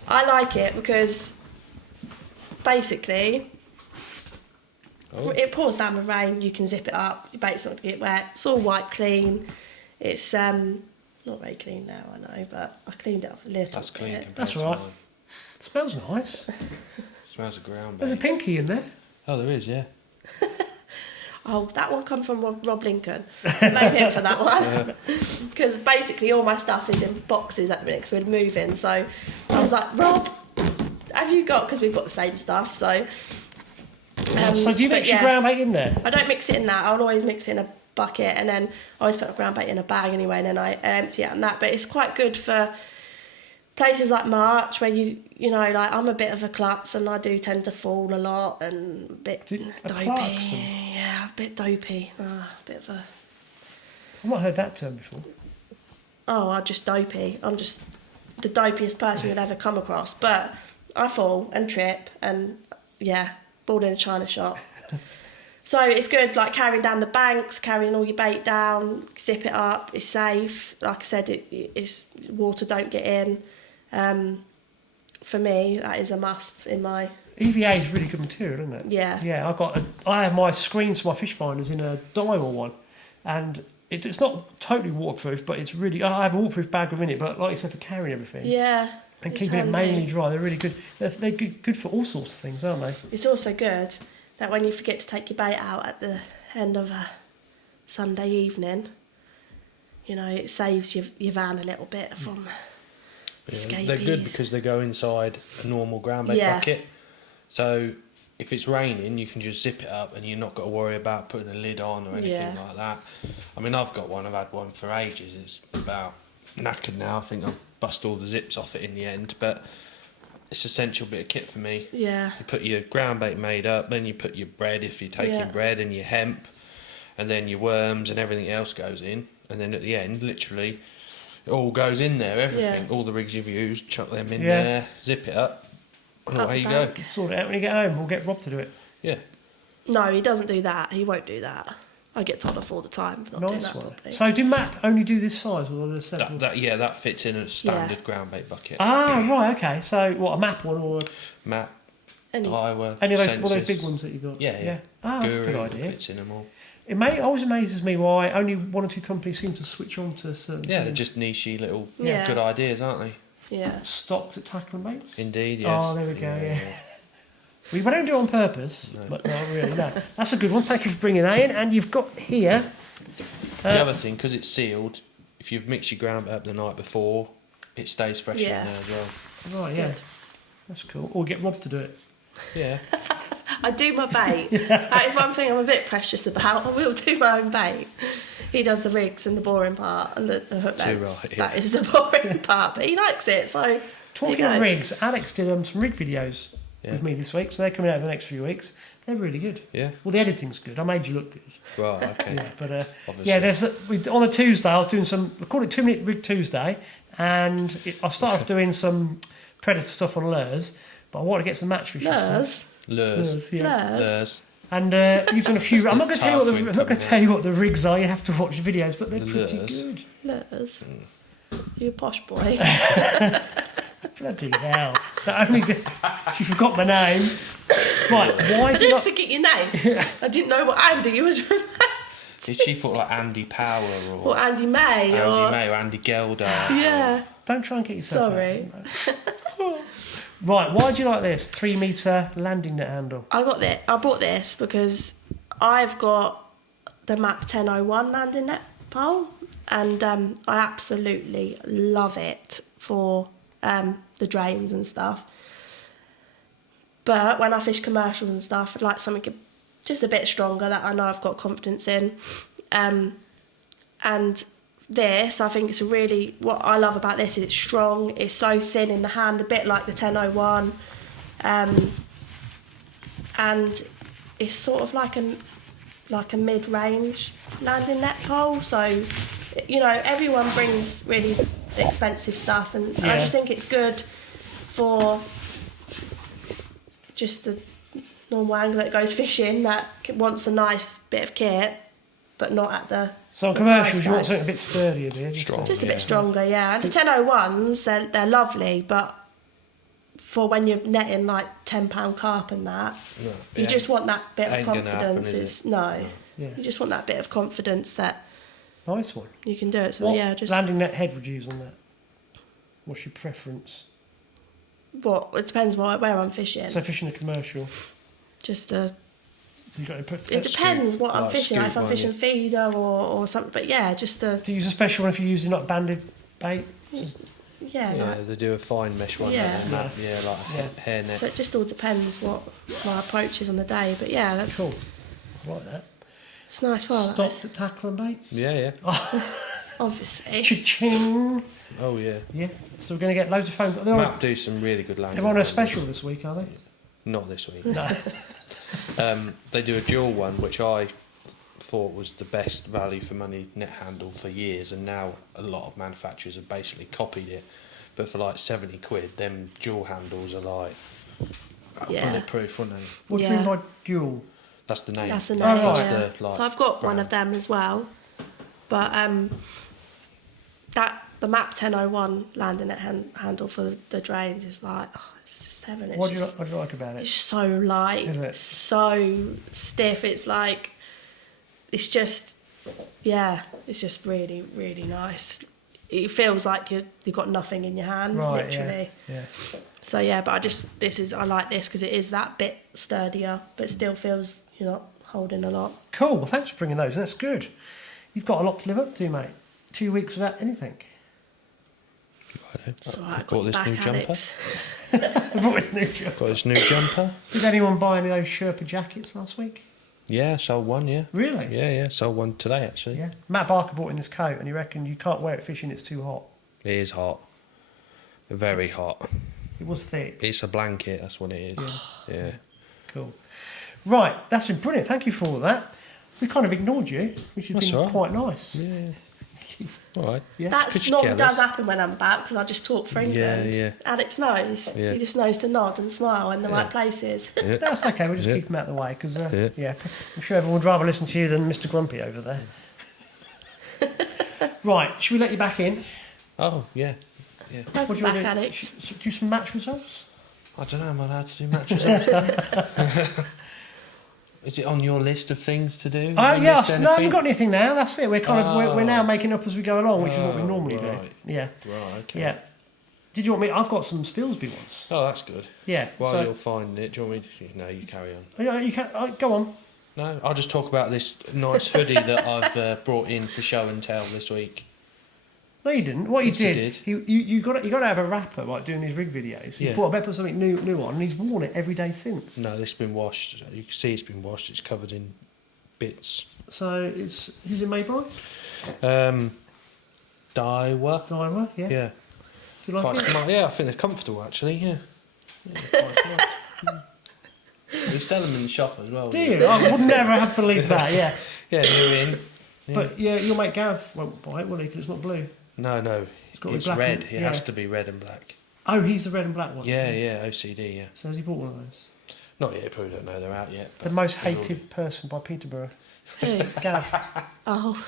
I like it because basically it pours down with rain, you can zip it up, your bait's not going to get wet, it's all white clean. It's not very clean now, I know, but I cleaned it up a little That's bit. clean compared That's to right. mine. Smells nice. Smells of ground. There's a pinky in there. Oh, there is, yeah. Oh, that one come from Rob Lincoln. Blame him for that one. Because basically all my stuff is in boxes at the minute because we're moving. So I was like, Rob, have you got... Because we've got the same stuff, so... So do you mix your ground bait in there? I don't mix it in that. I'll always mix it in a bucket and then I always put a ground bait in a bag anyway and then I empty it on that. But it's quite good for places like March where you you know, like I'm a bit of a klutz and I do tend to fall a lot and a bit dopey. Yeah, a bit dopey. A bit of a... I've not heard that term before. Oh, I'm just dopey. I'm just the dopiest person you'll ever come across. But I fall and trip and, yeah, ball in a china shop. So it's good, like carrying down the banks, carrying all your bait down, zip it up, it's safe. Like I said, it's water don't get in. For me, that is a must in my... EVA is really good material, isn't it? Yeah. Yeah, I have my screens for my fish finders in a dial one, and it's not totally waterproof, but it's really... I have a waterproof bag within it, but like you said, for carrying everything. Yeah. And keeping it mainly dry, they're really good. They're good for all sorts of things, aren't they? It's also good that when you forget to take your bait out at the end of a Sunday evening, you know, it saves your van a little bit from escapees. They're good because they go inside a normal ground bait bucket. So if it's raining, you can just zip it up and you're not got to worry about putting a lid on or anything like that. I mean, I've got one, I've had one for ages. It's about knackered now. I think I'll bust all the zips off it in the end, but it's an essential bit of kit for me. Yeah. You put your ground bait made up, then you put your bread if you're taking bread, and your hemp, and then your worms and everything else goes in. And then at the end, literally, it all goes in there, everything. All the rigs you've used, chuck them in there, zip it up, and away you go. Sort it out when you get home, or get Rob to do it. Yeah. No, he doesn't do that. He won't do that. I get told off all the time for not doing that properly. So do Matt only do this size, or are there several? That fits in a standard ground bait bucket. Ah, right, okay. So what, a map one or a... Map, Any Iowa, Any of those, Sensis. one of those big ones that you got? Yeah. Ah, that's a good Guru idea. fits in them all. It always amazes me why only one or two companies seem to switch on to certain Yeah, things. they're just nichey little Yeah. good ideas, aren't they? Yeah. Stocks at tackle and baits? Indeed, yes. Oh, there we go, yeah. We don't do it on purpose, but not really, no. That's a good one. Thank you for bringing that in. And you've got here... The other thing, because it's sealed, if you've mixed your ground up the night before, it stays fresh in there as well. Right, yeah. That's cool. Or get Rob to do it. Yeah. I do my bait. That is one thing I'm a bit precious about. I will do my own bait. He does the rigs and the boring part and the hook lengths. Right, yeah. That is the boring part, but he likes it, so... Talking of rigs, Alex did some rig videos with me this week, so they're coming out in the next few weeks. They're really good. Yeah. Well, the editing's good. I made you look good. Right, okay. Yeah, but Obviously. on the Tuesday I was doing some. We called it 2 Minute Rig Tuesday, and I started off doing some predator stuff on lures, but I wanted to get some match fishing stuff. Lures. Lures. And you've done a few. I'm not going to tell you what the rigs are. You have to watch the videos, but they're pretty good. Lures. You a posh boy. Bloody hell! Not only did she forgot my name. Right, why I did didn't forget your name. I didn't know what Andy you was from. Did she thought like Andy Power or Andy May or Andy Gelder? Yeah. Don't try and get yourself Sorry. out. Right, why do you like this 3 metre landing net handle? I bought this because I've got the Map 1001 landing net pole, and I absolutely love it for the drains and stuff. But when I fish commercials and stuff, I'd like something just a bit stronger that I know I've got confidence in. And this, I think it's what I love about this is it's strong, it's so thin in the hand, a bit like the 1001. And it's sort of like a mid-range landing net pole. So, you know, everyone brings really expensive stuff, and I just think it's good for just the normal angler that goes fishing that wants a nice bit of kit, but not at the... So on commercials, you want something a bit sturdier, do you? Just a bit stronger, yeah. And the 1001s, they're lovely, but for when you're netting like £10 carp and that, you just want that bit of confidence. You just want that bit of confidence that... Nice one. You can do it. So what landing net head would you use on that? What's your preference? What? It depends where I'm fishing. So fishing a commercial. Just a... It depends what I'm fishing. Like if I'm fishing feeder or something. But yeah, just a... Do you use a special one if you're using like banded bait? Yeah, they do a fine mesh one. Yeah, like a hair net. So it just all depends what my approach is on the day. But yeah, that's cool. I like that. It's nice. Well, stopped at tackle and bait. Yeah. Obviously. Cha-ching. Oh yeah. Yeah. So we're going to get loads of phone calls. Map do some really good landing. They're on a handles. special this week, are they? Not this week. No. They do a dual one, which I thought was the best value for money net handle for years, and now a lot of manufacturers have basically copied it. But for like 70 quid, them dual handles are like bulletproof, aren't they? What do you mean by dual? That's the name. That's the name. Oh, right. That's the, like, so I've got one brand. of them as well, but the MAP 1001 landing net handle for the drains is like it's just heaven. It's What do you like about It's it? so light, Is it? so stiff. It's like it's just it's just really really nice. It feels like you've got nothing in your hand, Right, literally. yeah. So but I like this because it is that bit sturdier, but it still feels you're not holding a lot. Cool. Well, thanks for bringing those. That's good. You've got a lot to live up to, mate. 2 weeks without anything. So I I've got this new jumper. I brought this new jumper. Got this new jumper. Did anyone buy any of those Sherpa jackets last week? Yeah, sold one. Yeah. Really? Yeah. Sold one today actually. Yeah. Matt Barker bought in this coat, and he reckoned you can't wear it fishing. It's too hot. It is hot. Very hot. It was thick. It's a blanket. That's what it is. Yeah. Cool. Right. That's been brilliant. Thank you for all of that. We kind of ignored you, which has That's been all right. quite nice. Yeah. All right. Yeah. That's you're not what does jealous. happen when I'm back because I just talk for England. Yeah. Alex knows. Yeah. He just knows to nod and smile in the right places. Yeah. That's okay. We'll just Yeah. keep him out of the way because, Yeah. I'm sure everyone would rather listen to you than Mr. Grumpy over there. Right. Should we let you back in? Oh yeah. Yeah. What Welcome do you want back, to do? Alex. Do some match results? I don't know. Am I allowed to do matches? Is it on your list of things to do? Oh Have you yeah, missed no, I anything? haven't got anything now. That's it. We're kind of we're now Oh. making up as we go along, which is what we Oh, normally right. do. Yeah, Right. Okay. yeah. Did you want me? I've got some Spilsby ones. Oh, that's good. Yeah. While so, you're finding it, do you want me to... No, you carry on. yeah, you can go on. No, I'll just talk about this nice hoodie that I've brought in for show and tell this week. No, you didn't. What Yes, you I did, did. you got to have a rapper like doing these rig videos. You Yeah. thought I better put something new on, and he's worn it every day since. No, this has been washed. You can see it's been washed. It's covered in bits. So it's who's it made by? Daiwa. Daiwa. Yeah. Yeah. Do you like Quite it? smart. Yeah, I think they're comfortable actually. Yeah. Quite smart. We sell them in the shop as well. Do you? I would never have believed that. Yeah. Yeah, Newman. Yeah. But yeah, your mate Gav won't buy it, will he? Because it's not blue. No, got to be it's black red. and- It yeah. has to be red and black. Oh, he's the red and black one. Yeah, yeah, OCD, yeah. So has he bought one of those? Not yet, probably don't know they're out yet. The but most they're hated person by Peterborough. Who? Gav. Oh.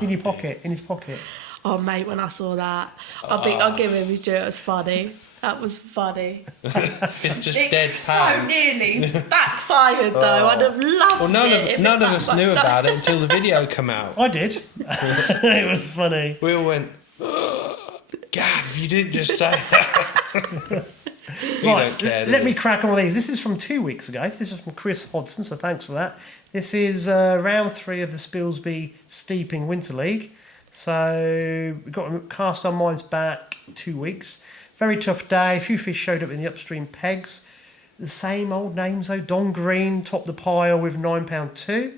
In your pocket. In his pocket. Oh, mate, when I saw that, I'll give him his due. It was funny. That was funny. It's just It dead so pan. nearly backfired, though. I'd have loved Well, none it. if of it us backfired. knew about it until the video came out. I did. It was funny. We all went, Gav, you didn't just say that. We Right, don't care, do let we? me crack on with these. This is from 2 weeks ago. This is from Chris Hodson, so thanks for that. This is round 3 of the Spilsby Steeping Winter League. So we've got cast our minds back 2 weeks. Very tough day. A few fish showed up in the upstream pegs. The same old names though. Don Green topped the pile with £9.2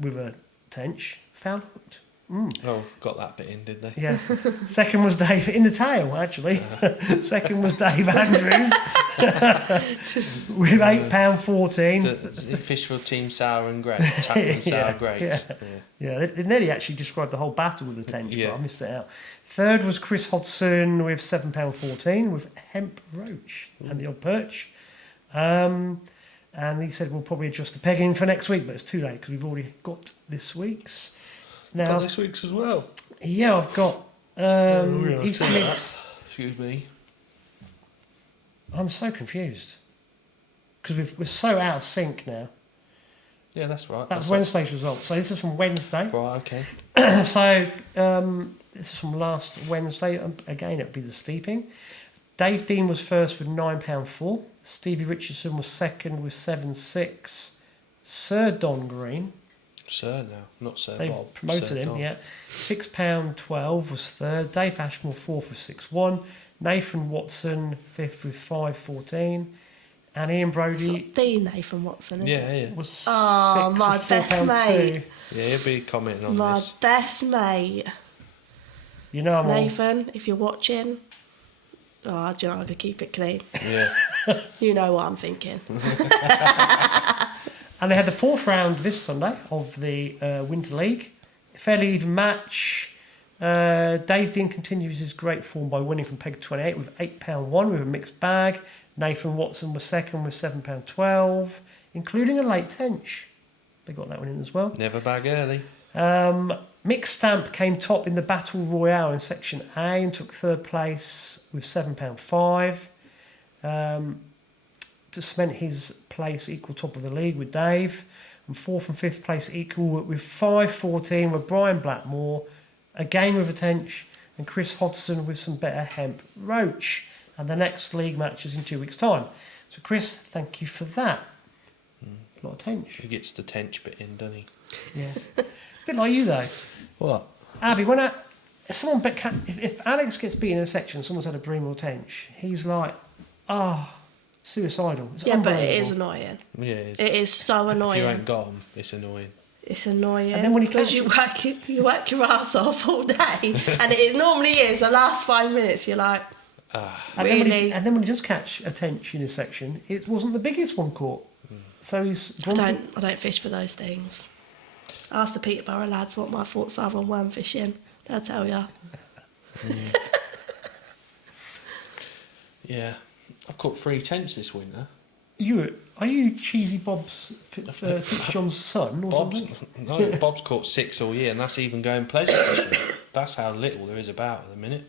with a tench. Found hooked. Oh, got that bit in, did they? Yeah. Second was Dave in the tail, actually. Second was Dave Andrews with £8.14. The Fishville team sour and grape, Chapman sour grapes. Yeah. Yeah, they nearly actually described the whole battle with the tench, Yeah. but I missed it out. Third was Chris Hodson with £7.14 with hemp roach and the odd perch. And he said we'll probably adjust the pegging for next week, but it's too late because we've already got this week's. Now, Got this week's as well. yeah, I've got yeah, East I've seen Leeds. Excuse me. I'm so confused because we're so out of sync now. Yeah, that's right. That was Wednesday's result. So this is from Wednesday. Right, okay. So this is from last Wednesday. Again, it would be the steeping. Dave Dean was first with £9.4. Stevie Richardson was second with 7.6. Sir Don Green, Sir now, not Sir they've Bob. promoted Sir him, Don. yeah. £6.12 was third. Dave Ashmore fourth with 6.1. Nathan Watson fifth with 5.14. And Ian Brodie The Nathan Watson, isn't it? Yeah. was 6 my for best £4.2. mate. Yeah, he'll be commenting on My this. best mate. You know I'm all... Nathan, if you're watching, do you know, I could keep it clean. Yeah. You know what I'm thinking. And they had the 4th round this Sunday of the Winter League. Fairly even match. Dave Dean continues his great form by winning from Peg 28 with £8.1 with a mixed bag. Nathan Watson was second with £7.12, including a late tench. They got that one in as well. Never bag early. Mick Stamp came top in the Battle Royale in Section A and took 3rd place with £7.5. To cement his place equal top of the league with Dave. And 4th and 5th place equal with 5.14 with Brian Blackmore, again with a tench, and Chris Hodgson with some better hemp roach. And the next league match is in 2 weeks' time. So Chris, thank you for that. A lot of tench. He gets the tench bit in, doesn't he? Yeah. It's a bit like you though. What? Abby, if Alex gets beaten in a section, someone's had a bream or tench, he's like, suicidal. It's Yeah, but it unbelievable. is annoying. Yeah, it is. It is so If annoying. you ain't got 'em, it's annoying. It's annoying. And then when he because catches- you work your ass off all day, and it normally is the last 5 minutes. You're like, And then, really? and then when he does catch a tench in his section, it wasn't the biggest one caught. So he's I don't fish for those things. Ask the Peterborough lads what my thoughts are on worm fishing. They'll tell you. Yeah. I've caught 3 tench this winter. Are you Cheesy Bob's Fitzjohn's son or something? Bob's caught 6 all year, and that's even going pleasure fishing. That's how little there is about at the minute.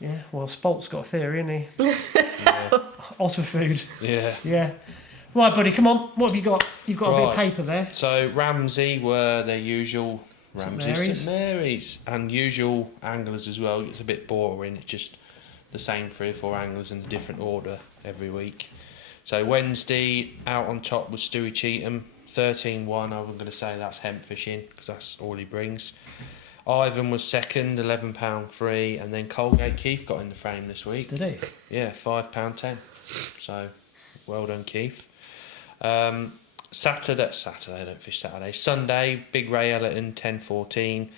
Yeah, well, Spalt's got a theory, hasn't he? Yeah. Otter food. Yeah. Yeah. Right, buddy, come on. What have you got? You've got a bit of Right. paper there. So Ramsey were their usual Ramsey, Mary's. St Mary's, and usual anglers as well. It's a bit boring. It's just the same 3 or 4 anglers in a different order every week. So Wednesday, out on top was Stewie Cheatham, 13-1. I'm going to say that's hemp fishing because that's all he brings. Ivan was second, £11 and then Colgate Keith got in the frame this week. Did he? Yeah, £5.10. So, well done, Keith. Saturday, I don't fish Saturday. Sunday, Big Ray Ellerton, 10-14.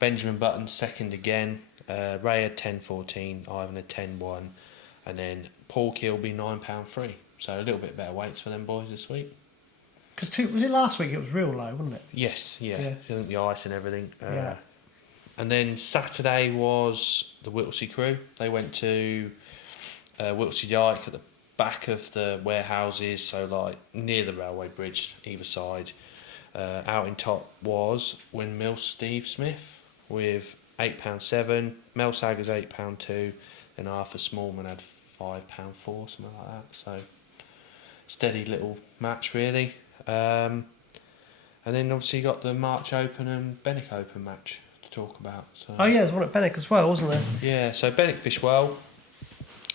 Benjamin Button, second again. Ray had 10-14. Ivan had 10-1. And then Paul Kilby, £9.3. So, a little bit better weights for them boys this week. Because was it last week? It was real low, wasn't it? Yes, yeah. Yeah. I think the ice and everything. Yeah. And then Saturday was the Whittlesea crew. They went to Whittlesea Dyke at the back of the warehouses, so like near the railway bridge, either side. Out in top was Windmill Steve Smith with £8.7, Mel Saggers £8.2, and Arthur Smallman had £5.4, something like that. So steady little match really. And then obviously you got the March Open and Benwick Open match to talk about. So. Oh, yeah, there's one at Benwick as well, wasn't there? Yeah, so Benwick fished well.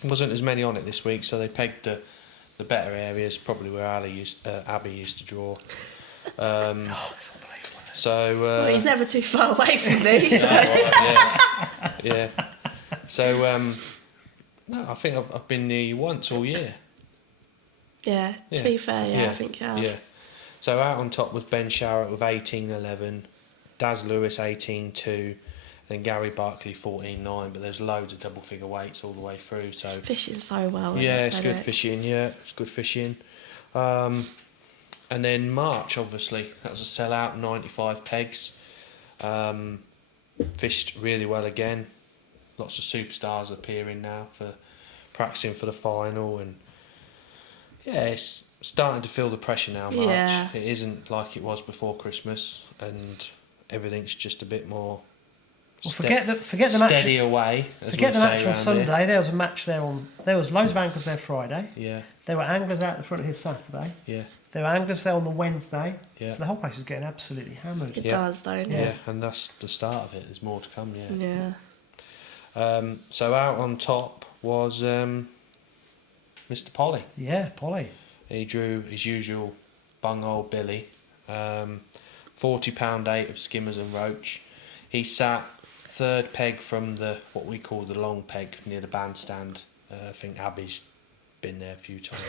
Wasn't as many on it this week, so they pegged the better areas, probably where Abby used to draw. It's unbelievable. So Well, he's never too far away from me. So. yeah. So no, I think I've been near you once all year. Yeah, to be fair, I think you have. Yeah. So out on top was Ben Sharrett with 18-11, Daz Lewis 18-2, then Gary Barkley 14-9. But there's loads of double figure weights all the way through. So It's fishing so well. isn't yeah, it, it's good Benwick? fishing. Yeah, it's good fishing. And then March, obviously, that was a sellout, 95 pegs. Fished really well again. Lots of superstars appearing now for practicing for the final, and yeah, it's starting to feel the pressure now. March, Yeah. It isn't like it was before Christmas, and everything's just a bit more. Well, forget the match. Steady away. As Forget we the say match on round Sunday. here. There was a match there There was loads of anglers there Friday. Yeah, There were anglers out the front of his Saturday. yeah, There were anglers there on the Wednesday. yeah. So the whole place is getting absolutely hammered. It Yeah. does, don't yeah, it? and that's the start of it. There's more to come. Yeah. So out on top was Mr. Polly. Yeah, Polly. He drew his usual bung old Billy, £40.8 of skimmers and roach. He sat third peg from what we call the long peg near the bandstand. I think Abby's been there a few times.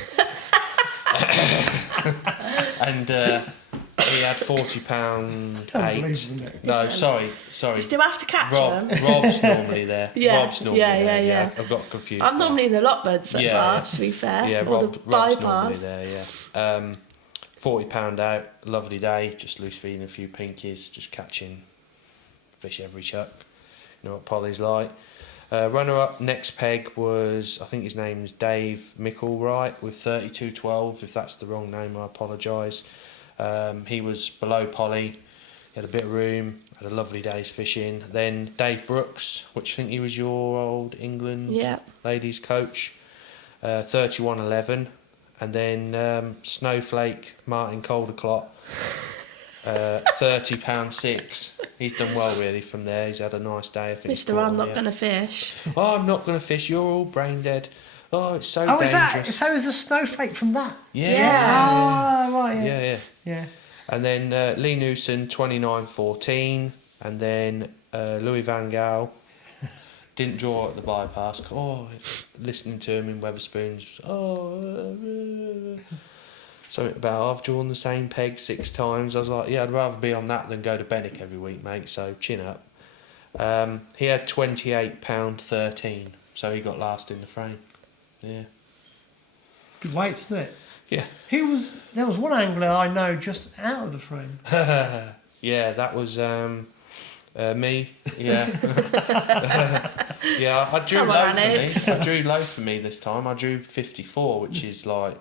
And he had £40 No, sorry. You still have to catch them. Rob's normally there. Yeah, Rob's normally there. yeah. I've got confused. I'm normally in the allotments at March, to be fair. Yeah, or the Rob's normally bypass. there, yeah. £40 out, lovely day, just loose feeding a few pinkies, just catching fish every chuck. You know what Polly's like. Runner-up next peg was, I think his name's Dave Micklewright with 3212. If that's the wrong name, I apologise. He was below Polly. He had a bit of room, had a lovely day's fishing. Then Dave Brooks, which I think he was your old England ladies coach, 3111. And then Snowflake Martin Calderclot, £30.6. He's done well really from there. He's had a nice day. I think Mr. I'm not going to fish. Oh, I'm not going to fish. You're all brain dead. Oh, it's so dangerous. Is that? So is the Snowflake from that? Yeah. Oh, right. Yeah. And then Lee Newson, 29.14. And then Louis Van Gaal didn't draw at the bypass. Oh, listening to him in Weatherspoons. Something about I've drawn the same peg 6 times. I was like, yeah, I'd rather be on that than go to Benwick every week, mate. So chin up. He had £28.13, so he got last in the frame. Yeah. Good weights, isn't it? Yeah. There was one angler I know just out of the frame. Yeah, that was me. Yeah. Yeah, I drew low for me. I drew low for me this time. I drew 54, which is like,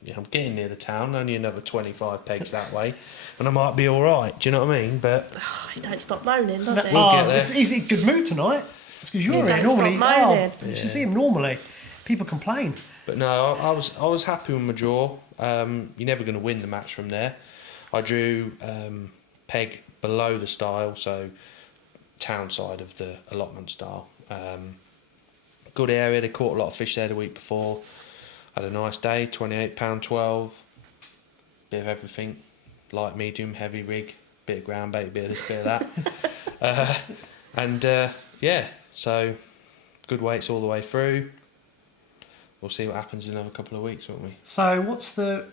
yeah, I'm getting near the town. Only another 25 pegs that way, and I might be all right. Do you know what I mean? But He don't stop moaning, does he? We'll get there. He's in good mood tonight. It's because you're He here don't normally. stop moaning. You should see him normally. People complain. But no, I was happy with my draw. You're never going to win the match from there. I drew peg below the style, so town side of the allotment style. Good area. They caught a lot of fish there the week before. Had a nice day. £28.12. Bit of everything. Light, medium, heavy rig. Bit of ground bait. Bit of this, bit of that. Yeah. So good weights all the way through. We'll see what happens in another couple of weeks, won't we? So what's the?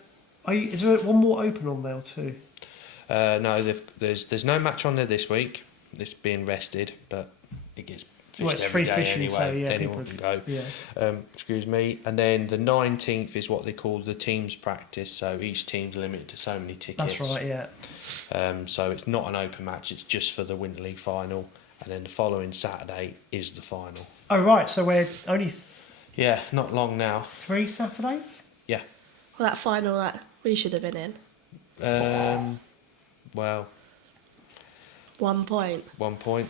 Is there one more open on there too? No, there's no match on there this week. It's being rested, but it gets fished it's every free day fishing, anyway. so yeah, anyone people can go. Yeah. Excuse me. And then the 19th is what they call the teams practice. So each team's limited to so many tickets. That's right. Yeah. So it's not an open match. It's just for the Winter League final, and then the following Saturday is the final. Oh right. So we're only. Yeah, not long now. 3 Saturdays. Yeah. Well, that final that we should have been in. Well. 1 point. 1 point.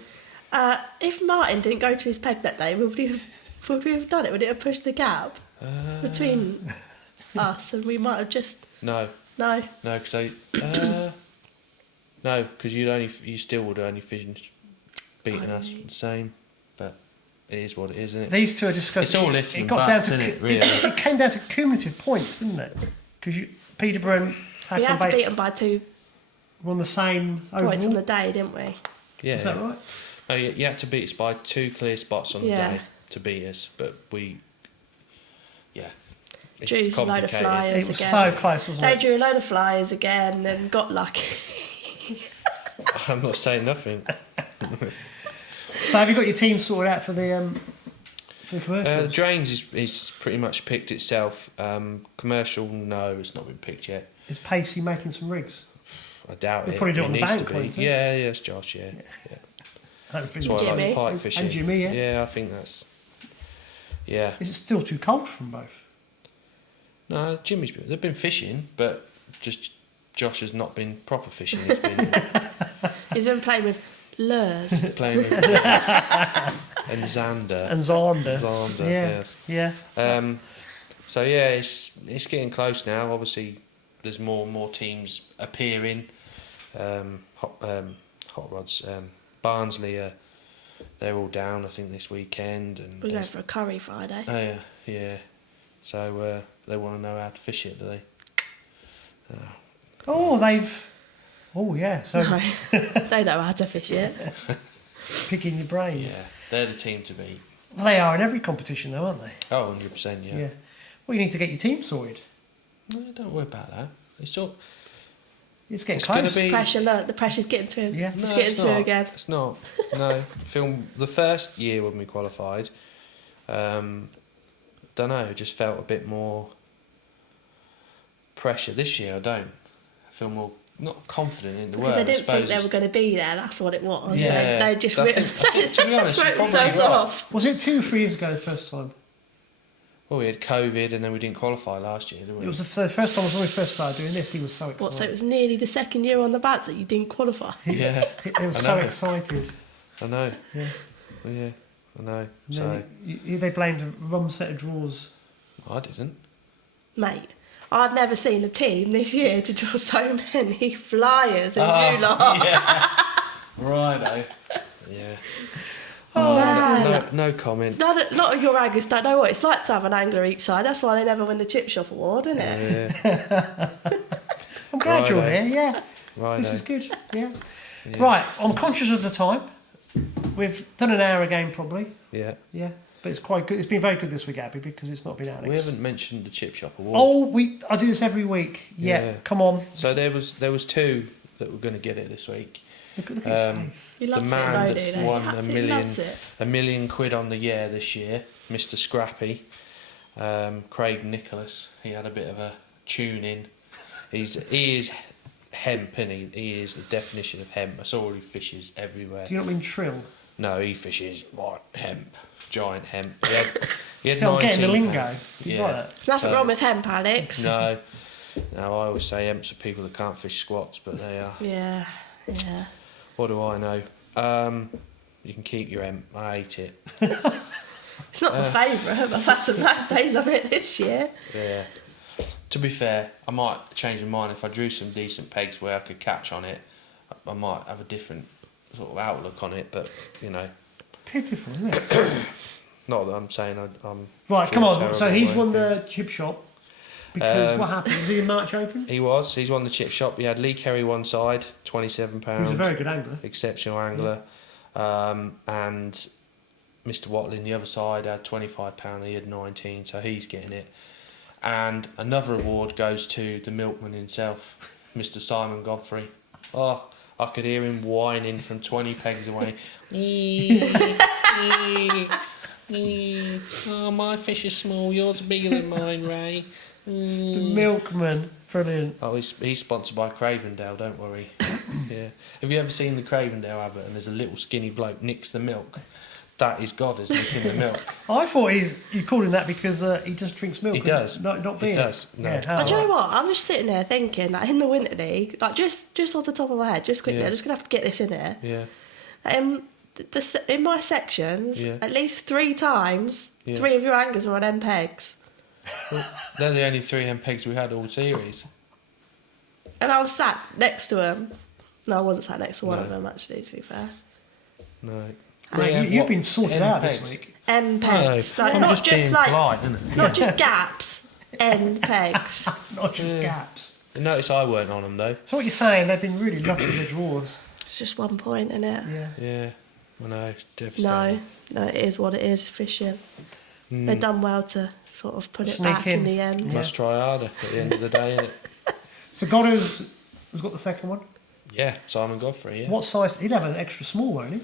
If Martin didn't go to his peg that day, would we have done it? Would it have pushed the gap between us, and we might have just No, because you still would have only beaten us the same, but it is what it is, isn't it? These two are discussing. It's all ifs and got buts, down to isn't it, really? It came down to cumulative points, didn't it? Because Peterborough and we had to Bates beat them by 2 were on the same overall. points on the day, didn't we? Is that right? No, you had to beat us by 2 clear spots on the day to beat us, but we. Yeah. It's Drew a load of complicated. flyers It was again. so close, wasn't They it? drew a load of flyers again and got lucky. I'm not saying nothing. So have you got your team sorted out for the commercials? The drains is pretty much picked itself. Commercial, no, it's not been picked yet. Is Pacey making some rigs? I doubt We'll it. probably do it on the needs bank, to won't be. it? Yeah, it's Josh, yeah. I don't think That's why I Jimmy. like pike fishing. And Jimmy, yeah. Yeah, I think that's... Yeah. Is it still too cold from both? No, they've been fishing, but just Josh has not been proper fishing. He's been He's been playing with lures. playing with and Xander. And Zander. Yes. Yeah. So yeah, it's getting close now. Obviously, there's more and more teams appearing. Hot rods. Barnsley, they're all down. I think this weekend. And We're going for a curry Friday. Oh yeah. So they want to know how to fish it, do they? Oh, yeah. So No, they know how to fish it. picking your brains. Yeah, they're the team to beat. Well, they are in every competition, though, aren't they? Oh, 100%, yeah. Well, you need to get your team sorted. No, don't worry about that. It's getting It's gonna close. be- Pressure, look, the pressure's getting to him. Yeah. It's getting to him again. It's not. No. The first year when we qualified, don't know, just felt a bit more pressure. This year I don't. I feel more, not confident in the Because word. I didn't think suppose they were going to be there, that's what it was. Yeah. They just I ripped think, to be honest, you're probably themselves right. off. Was it 2 or 3 years ago the first time? Well, we had COVID and then we didn't qualify last year, did we? It was the first time when we first started doing this. He was so excited. What, so it was nearly the second year on the bats that you didn't qualify? Yeah. They were I so know. excited. I know. Yeah. Well, yeah, I know. And So, then they blamed a wrong set of draws. I didn't. Mate, I've never seen a team this year to draw so many flyers as Oh, you lot. Yeah. Righto. Yeah. Oh, man. No comment. A lot of your anglers don't know what it's like to have an angler each side. That's why they never win the Chip Shop Award, isn't it? Yeah. I'm glad you're Righto. here. Yeah. Righto. This is good. Yeah. Yeah. Right. I'm conscious of the time. We've done an hour again, probably. Yeah. Yeah. But it's quite good. It's been very good this week, Abby, because it's not been Alex. We haven't mentioned the Chip Shop Award. Oh, I do this every week. Yeah. Yeah. Come on. So there was 2 that were going to get it this week. Look at his face. He The loves man it, though, that's don't he? won He a absolutely loves it. million quid on the year this year, Mr. Scrappy, Craig Nicholas. He had a bit of a tune in. He is hemp, isn't he? He is the definition of hemp. I saw he fishes everywhere. Do you not mean trill? No, he fishes like hemp, giant hemp. He had So I'm getting the 19 lingo. pounds. Do you Yeah. like that? Nothing So- wrong with hemp, Alex. No, I always say hemp's for people that can't fish squats, but they are. Yeah. What do I know? You can keep your hemp. I hate it. It's not my favourite, but I've had some nice days on it this year. Yeah. To be fair, I might change my mind if I drew some decent pegs where I could catch on it. I might have a different sort of outlook on it, but you know, Pitiful, isn't it? not that I'm saying I'm. Right, come on. So terrible, he's mate. won the chip shop. Because what happened? Was he in March Open? He's won the chip shop. He had Lee Kerry one side, £27. He was a very good angler. Exceptional angler. And Mr. Watling, the other side, had £25. He had 19, so he's getting it. And another award goes to the milkman himself, Mr. Simon Godfrey. Oh, I could hear him whining from 20 pegs away. Oh, my fish is small, yours are bigger than mine, Ray. The milkman. Brilliant. Oh, he's sponsored by Cravendale, don't worry. Yeah. Have you ever seen the Cravendale advert and there's a little skinny bloke nicks the milk? That is God is nicking the milk. I thought you called him that because he just drinks milk. He does. Not beer. He does. No. Yeah, But do you know what? I'm just sitting there thinking, like in the Winter League, like just off the top of my head, just quickly, Yeah. I'm just gonna have to get this in there. Yeah. In my sections, Yeah. at least 3 times, Yeah. 3 of your anglers are on M pegs, Well, they're the only 3 hen pegs we had all series. and I was sat next to them. No, I wasn't sat next to one No. of them actually. To be fair, No. Mate, you've been sorted out this week. M pegs, No, like I'm not just just being like polite, isn't it? not just gaps, end pegs. Not just Yeah. gaps. Notice I weren't on them though. So what you're saying, they've been really lucky with the draws. It's just 1 point, isn't it? Yeah. Yeah. I know, it's No, devastating. no, it is what it is. Fishing. Mm. They've done well to sort of put it Sneak back in. in the end. Yeah. Must try harder at the end of the day, innit? So Goddard's has got the second one. Yeah, Simon Godfrey, yeah. What size? He'd have an extra small, won't he?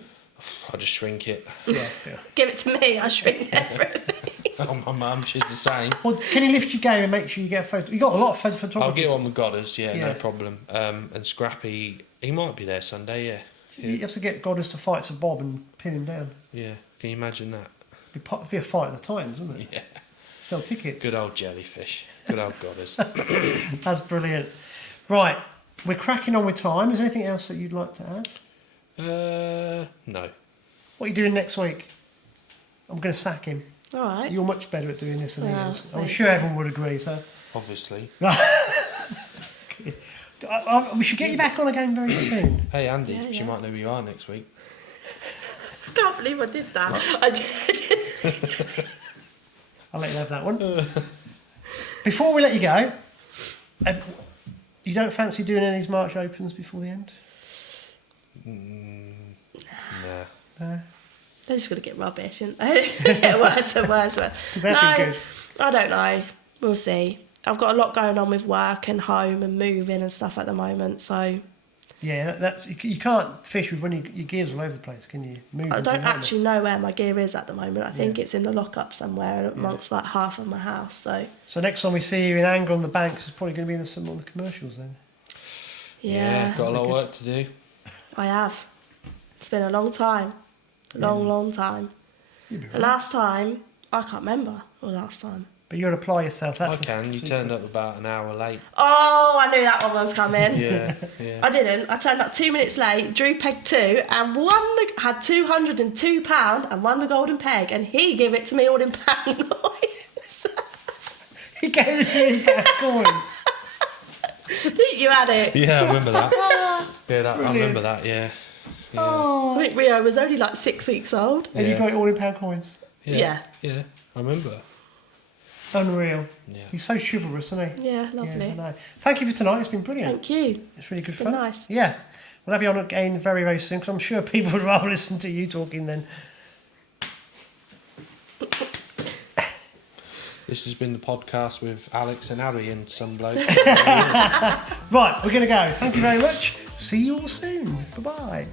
I'll just shrink it. Yeah. Give it to me. I shrink everything. Oh, my mum, she's the same. Well, can you lift your game and make sure you get a photo? You got a lot of photography. I'll get on with Goddard's, yeah, Yeah. no problem. And Scrappy, he might be there Sunday, yeah. You have to get Goddard's to fight Sir Bob and pin him down. Yeah, can you imagine that? It'd be a fight at the Times, wouldn't it? Yeah. Sell tickets. Good old jellyfish. Good old Goddard's. That's brilliant. Right, we're cracking on with time. Is there anything else that you'd like to add? No. What are you doing next week? I'm going to sack him. All right. You're much better at doing this than he Well, is. I'm thank sure you. everyone would agree. So Obviously. we should get you back on again very soon. Hey, Andy, Yeah, she yeah. might know who you are next week. I can't believe I did that. I did. I'll let you have that one. Before we let you go, you don't fancy doing any of these March Opens before the end? Nah. No. They're just going to get rubbish, aren't they? Get worse and worse. That'd No, be good. I don't know. we'll see. I've got a lot going on with work and home and moving and stuff at the moment, so... Yeah, that's you can't fish with when your gear's all over the place, can you? I don't actually know where my gear is at the moment. I think it's in the lockup somewhere amongst like half of my house. So next time we see you in anger on the banks, it's probably going to be in some of the commercials then. Yeah, got a lot of work to do. I have. It's been a long time, long time. The last time I can't remember. Or last time. But you got to apply yourself. That's You turned up about an hour late. Oh, I knew that one was coming. Yeah. I didn't. I turned up 2 minutes late, drew peg 2, and had £202 and won the golden peg, and he gave it to me all in pound coins. He gave it to you in pound coins. You had it. Yeah, I remember that. I remember that, yeah. Oh. I think Rio was only like 6 weeks old. And you got it all in pound coins. Yeah. Yeah, I remember. Unreal. Yeah. He's so chivalrous, isn't he? Yeah, lovely. Yeah, I know. Thank you for tonight. It's been brilliant. Thank you. It's really good It's fun. been nice. Yeah. We'll have you on again very, very soon, because I'm sure people would rather listen to you talking than... This has been the podcast with Alex and Abbi and some bloke. Right, we're going to go. Thank you very much. See you all soon. Bye-bye.